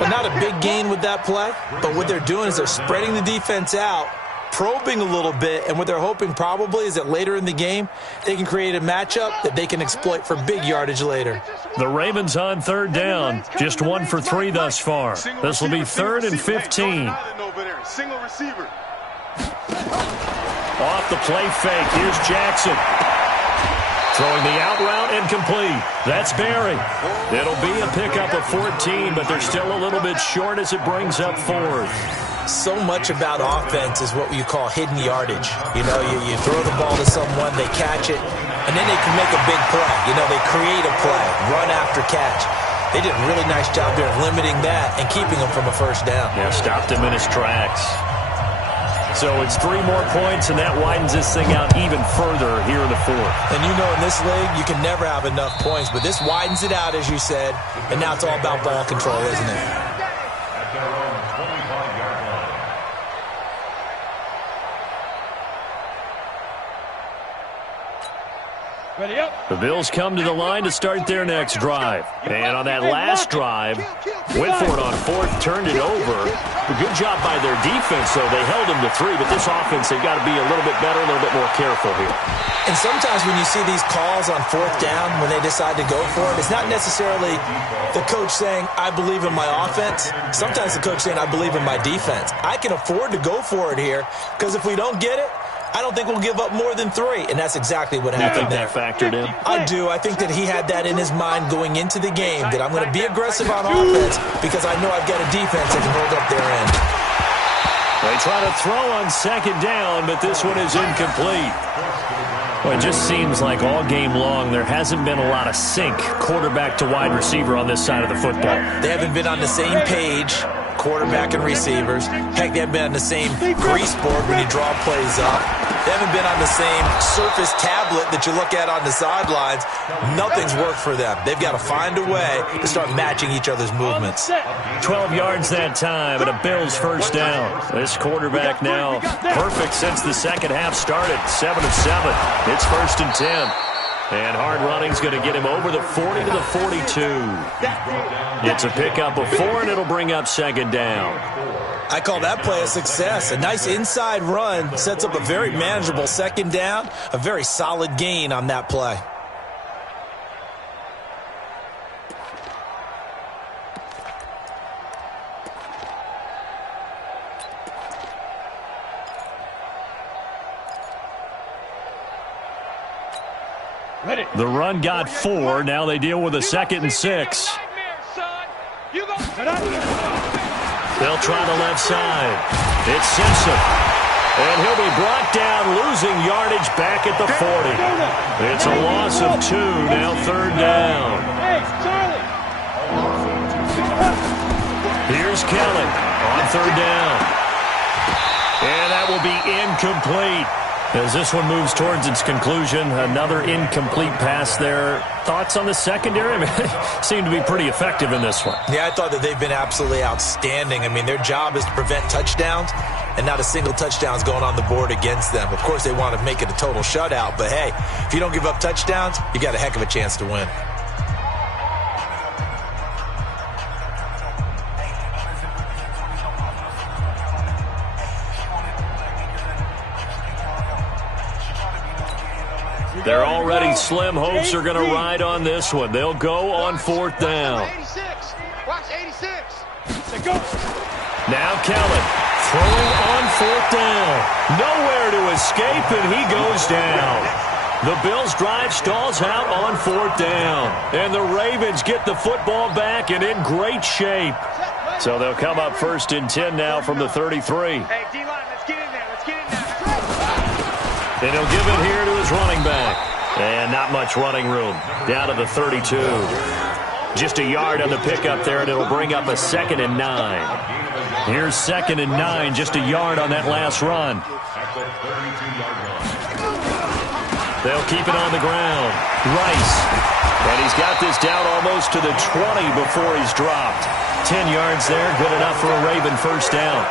But not a big gain with that play, but what they're doing is they're spreading the defense out, probing a little bit, and what they're hoping probably is that later in the game, they can create a matchup that they can exploit for big yardage later. The Ravens on 3rd down, just 1 for 3 thus far. This will be 3rd and 15. Single receiver. Off the play fake. Here's Jackson. Throwing the out route incomplete. That's Barry. It'll be a pickup of 14, but they're still a little bit short as it brings up 4th. So much about offense is what you call hidden yardage. You know, you throw the ball to someone, they catch it, and then they can make a big play. You know, they create a play, run after catch. They did a really nice job there of limiting that and keeping him from a first down. Yeah, stopped him in his tracks. So it's 3 more points, and that widens this thing out even further here in the 4th. And you know, in this league, you can never have enough points, but this widens it out, as you said, and now it's all about ball control, isn't it? At their own 25-yard line. Ready up. The Bills come to the line to start their next drive. And on that last drive, went for it on 4th, turned it over. A good job by their defense, though. They held them to 3, but this offense, they've got to be a little bit better, a little bit more careful here. And sometimes when you see these calls on 4th down, when they decide to go for it, it's not necessarily the coach saying, I believe in my offense. Sometimes the coach saying, I believe in my defense. I can afford to go for it here, because if we don't get it, I don't think we'll give up more than 3, and that's exactly what happened there. You think that factored in? I do. I think that he had that in his mind going into the game, that I'm going to be aggressive on offense because I know I've got a defense that can hold up their end. They try to throw on 2nd down, but this one is incomplete. Well, it just seems like all game long there hasn't been a lot of sync quarterback to wide receiver on this side of the football. They haven't been on the same page, quarterback and receivers. Heck, they haven't been on the same grease board when you draw plays up. They haven't been on the same surface tablet that you look at on the sidelines. Nothing's worked for them. They've got to find a way to start matching each other's movements. 12 yards that time and a Bills first down. This quarterback now perfect since the second half started. 7 of 7. It's 1st and 10. And hard running's going to get him over the 40 to the 42. It's a pickup of 4, and it'll bring up 2nd down. I call that play a success. A nice inside run sets up a very manageable 2nd down. A very solid gain on that play. Ready. The run got 4. Now they deal with a 2nd and 6. They'll try the left side. It's Simpson. And he'll be brought down, losing yardage back at the 40. It's a loss of 2, now 3rd down. Hey, Charlie. Here's Kelly on 3rd down. And that will be incomplete. As this one moves towards its conclusion, another incomplete pass there. Thoughts on the secondary? I mean, they seem to be pretty effective in this one. Yeah, I thought that they've been absolutely outstanding. I mean, their job is to prevent touchdowns, and not a single touchdown's going on the board against them. Of course, they want to make it a total shutout, but hey, if you don't give up touchdowns, you got a heck of a chance to win. They're already slim hopes are going to ride on this one. They'll go on 4th down. Watch 86. Go. Now Kelly throwing on 4th down. Nowhere to escape, and he goes down. The Bills' drive stalls out on 4th down. And the Ravens get the football back and in great shape. So they'll come up 1st and 10 now from the 33. Hey, D-line, let's get in there. Let's get in there. And he'll give it here to his running back. And not much running room. Down to the 32. Just a yard on the pickup there, and it'll bring up a 2nd and 9. Here's 2nd and 9, just a yard on that last run. They'll keep it on the ground. Rice. And he's got this down almost to the 20 before he's dropped. 10 yards there, good enough for a Raven first down.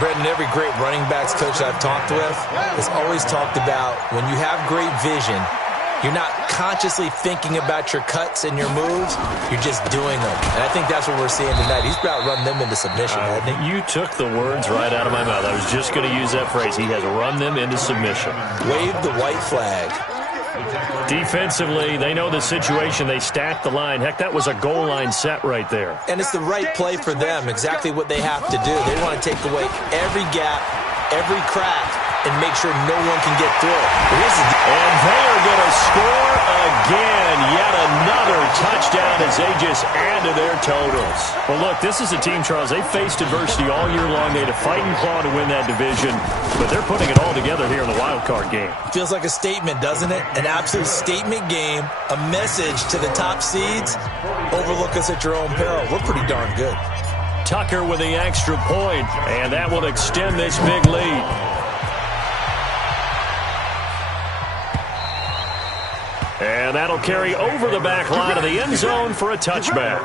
Brendan, every great running backs coach I've talked with has always talked about when you have great vision, you're not consciously thinking about your cuts and your moves, you're just doing them. And I think that's what we're seeing tonight. He's about run them into submission, hasn't he? You took the words right out of my mouth. I was just going to use that phrase. He has run them into submission. Wave the white flag. Defensively, they know the situation. They stack the line. Heck, that was a goal line set right there. And it's the right play for them, exactly what they have to do. They want to take away every gap, every crack, and make sure no one can get through. And they are going to score again. Yet another touchdown as they just add to their totals. Well, look, this is a team, Charles, they faced adversity all year long. They had to fight and claw to win that division, but they're putting it all together here in the wild card game. Feels like a statement, doesn't it? An absolute statement game, a message to the top seeds. Overlook us at your own peril. We're pretty darn good. Tucker with the extra point, and that will extend this big lead. And that'll carry over the back line of the end zone for a touchback.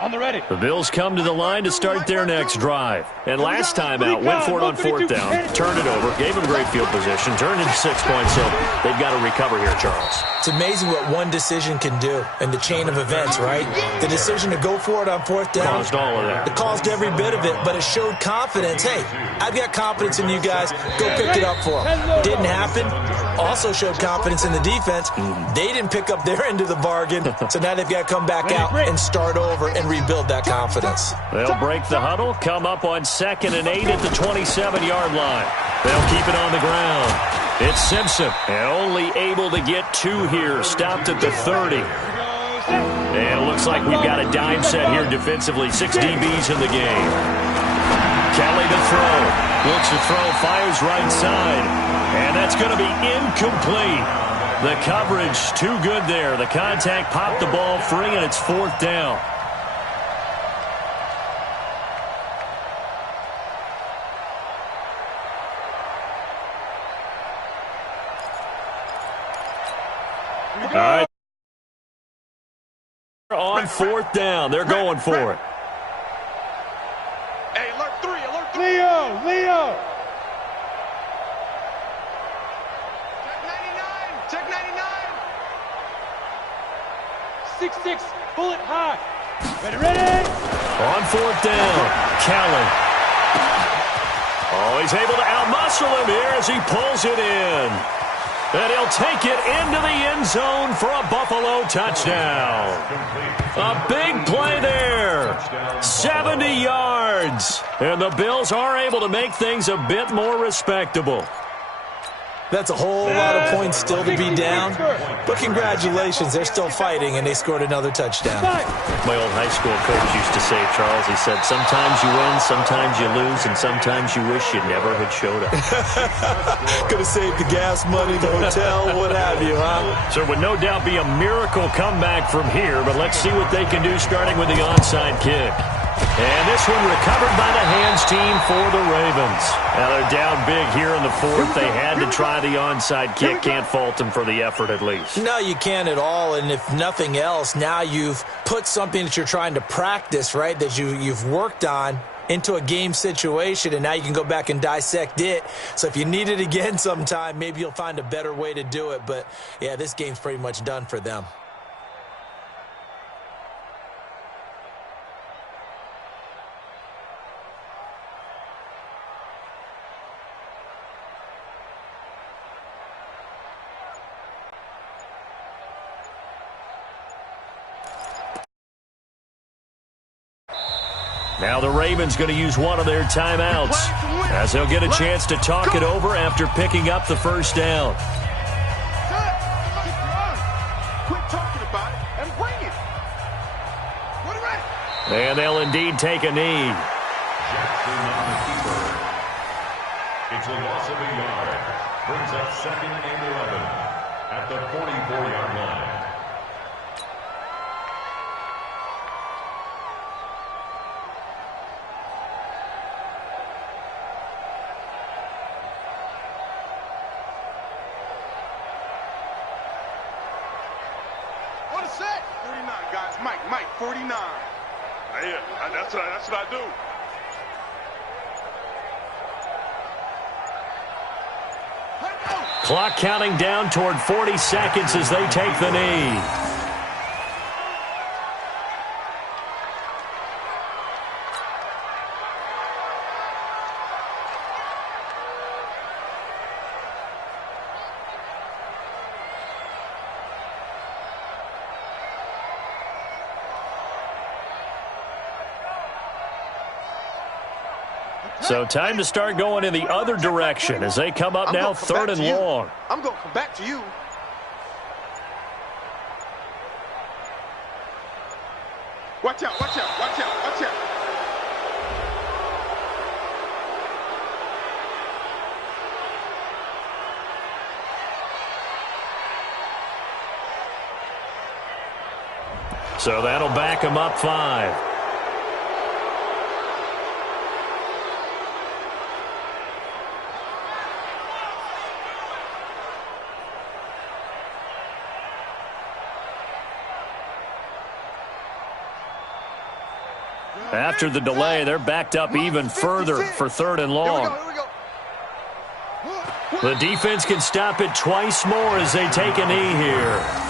On the ready. The Bills come to the line to start their next drive. And last time out, went for it on fourth down, turned it over, gave them great field position, turned into 6 points, so they've got to recover here, Charles. It's amazing what one decision can do in the chain of events, right? The decision to go for it on fourth down. Caused all of that. It caused every bit of it, but it showed confidence. Hey, I've got confidence in you guys. Go pick it up for them. Didn't happen. Also showed confidence in the defense. They didn't pick up their end of the bargain, so now they've got to come back out and start over and rebuild that confidence. They'll break the huddle, come up on 2nd and 8 at the 27-yard line. They'll keep it on the ground. It's Simpson, and only able to get 2 here, stopped at the 30. And it looks like we've got a dime set here defensively, 6 DBs in the game. Kelly to throw, looks to throw, fires right side, and that's going to be incomplete. The coverage too good there. The contact popped the ball free, and it's 4th down. All right. On 4th down. They're going for it. Hey, alert 3, alert 3. Leo. Check 99. 6-6, bullet high. Ready. On 4th down, Kelly. Oh, he's able to outmuscle him here as he pulls it in. And he'll take it into the end zone for a Buffalo touchdown. A big play there. 70 yards. And the Bills are able to make things a bit more respectable. That's a whole lot of points still to be down. But congratulations, they're still fighting, and they scored another touchdown. My old high school coach used to say, Charles, he said, sometimes you win, sometimes you lose, and sometimes you wish you never had showed up. Could have saved the gas money, the hotel, what have you, huh? So it would no doubt be a miracle comeback from here, but let's see what they can do starting with the onside kick. And this one recovered by the hands team for the Ravens. Now they're down big here in the 4th. They had to try the onside kick. Can't fault them for the effort at least. No, you can't at all. And if nothing else, now you've put something that you're trying to practice, right, that you've worked on into a game situation, and now you can go back and dissect it. So if you need it again sometime, maybe you'll find a better way to do it. But, yeah, this game's pretty much done for them. Now the Ravens going to use one of their timeouts as they'll get a chance to talk it over after picking up the first down. Quit talking about it and bring it. And they'll indeed take a knee. It's a loss of a yard. Brings up 2nd and 11 at the 44-yard line. What is that? 49, guys. Mike, 49. Yeah, that's what I do. Clock counting down toward 40 seconds as they take the knee. So time to start going in the other direction as they come up now 3rd and long. I'm going to come back to you. Watch out, watch out, watch out, watch out. So that'll back him up 5. After the delay, they're backed up even further for 3rd and long. Here we go. The defense can stop it twice more as they take a knee here.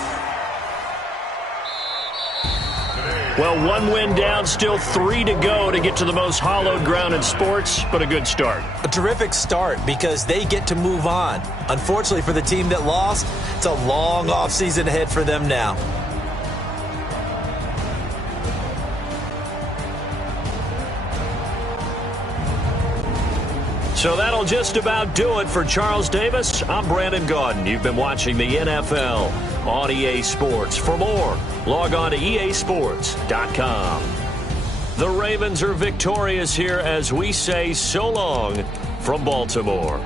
Well, 1 win down, still 3 to go to get to the most hallowed ground in sports, but a good start. A terrific start because they get to move on. Unfortunately for the team that lost, it's a long offseason ahead for them now. So that'll just about do it for Charles Davis. I'm Brandon Gaudin. You've been watching the NFL on EA Sports. For more, log on to easports.com. The Ravens are victorious here as we say so long from Baltimore.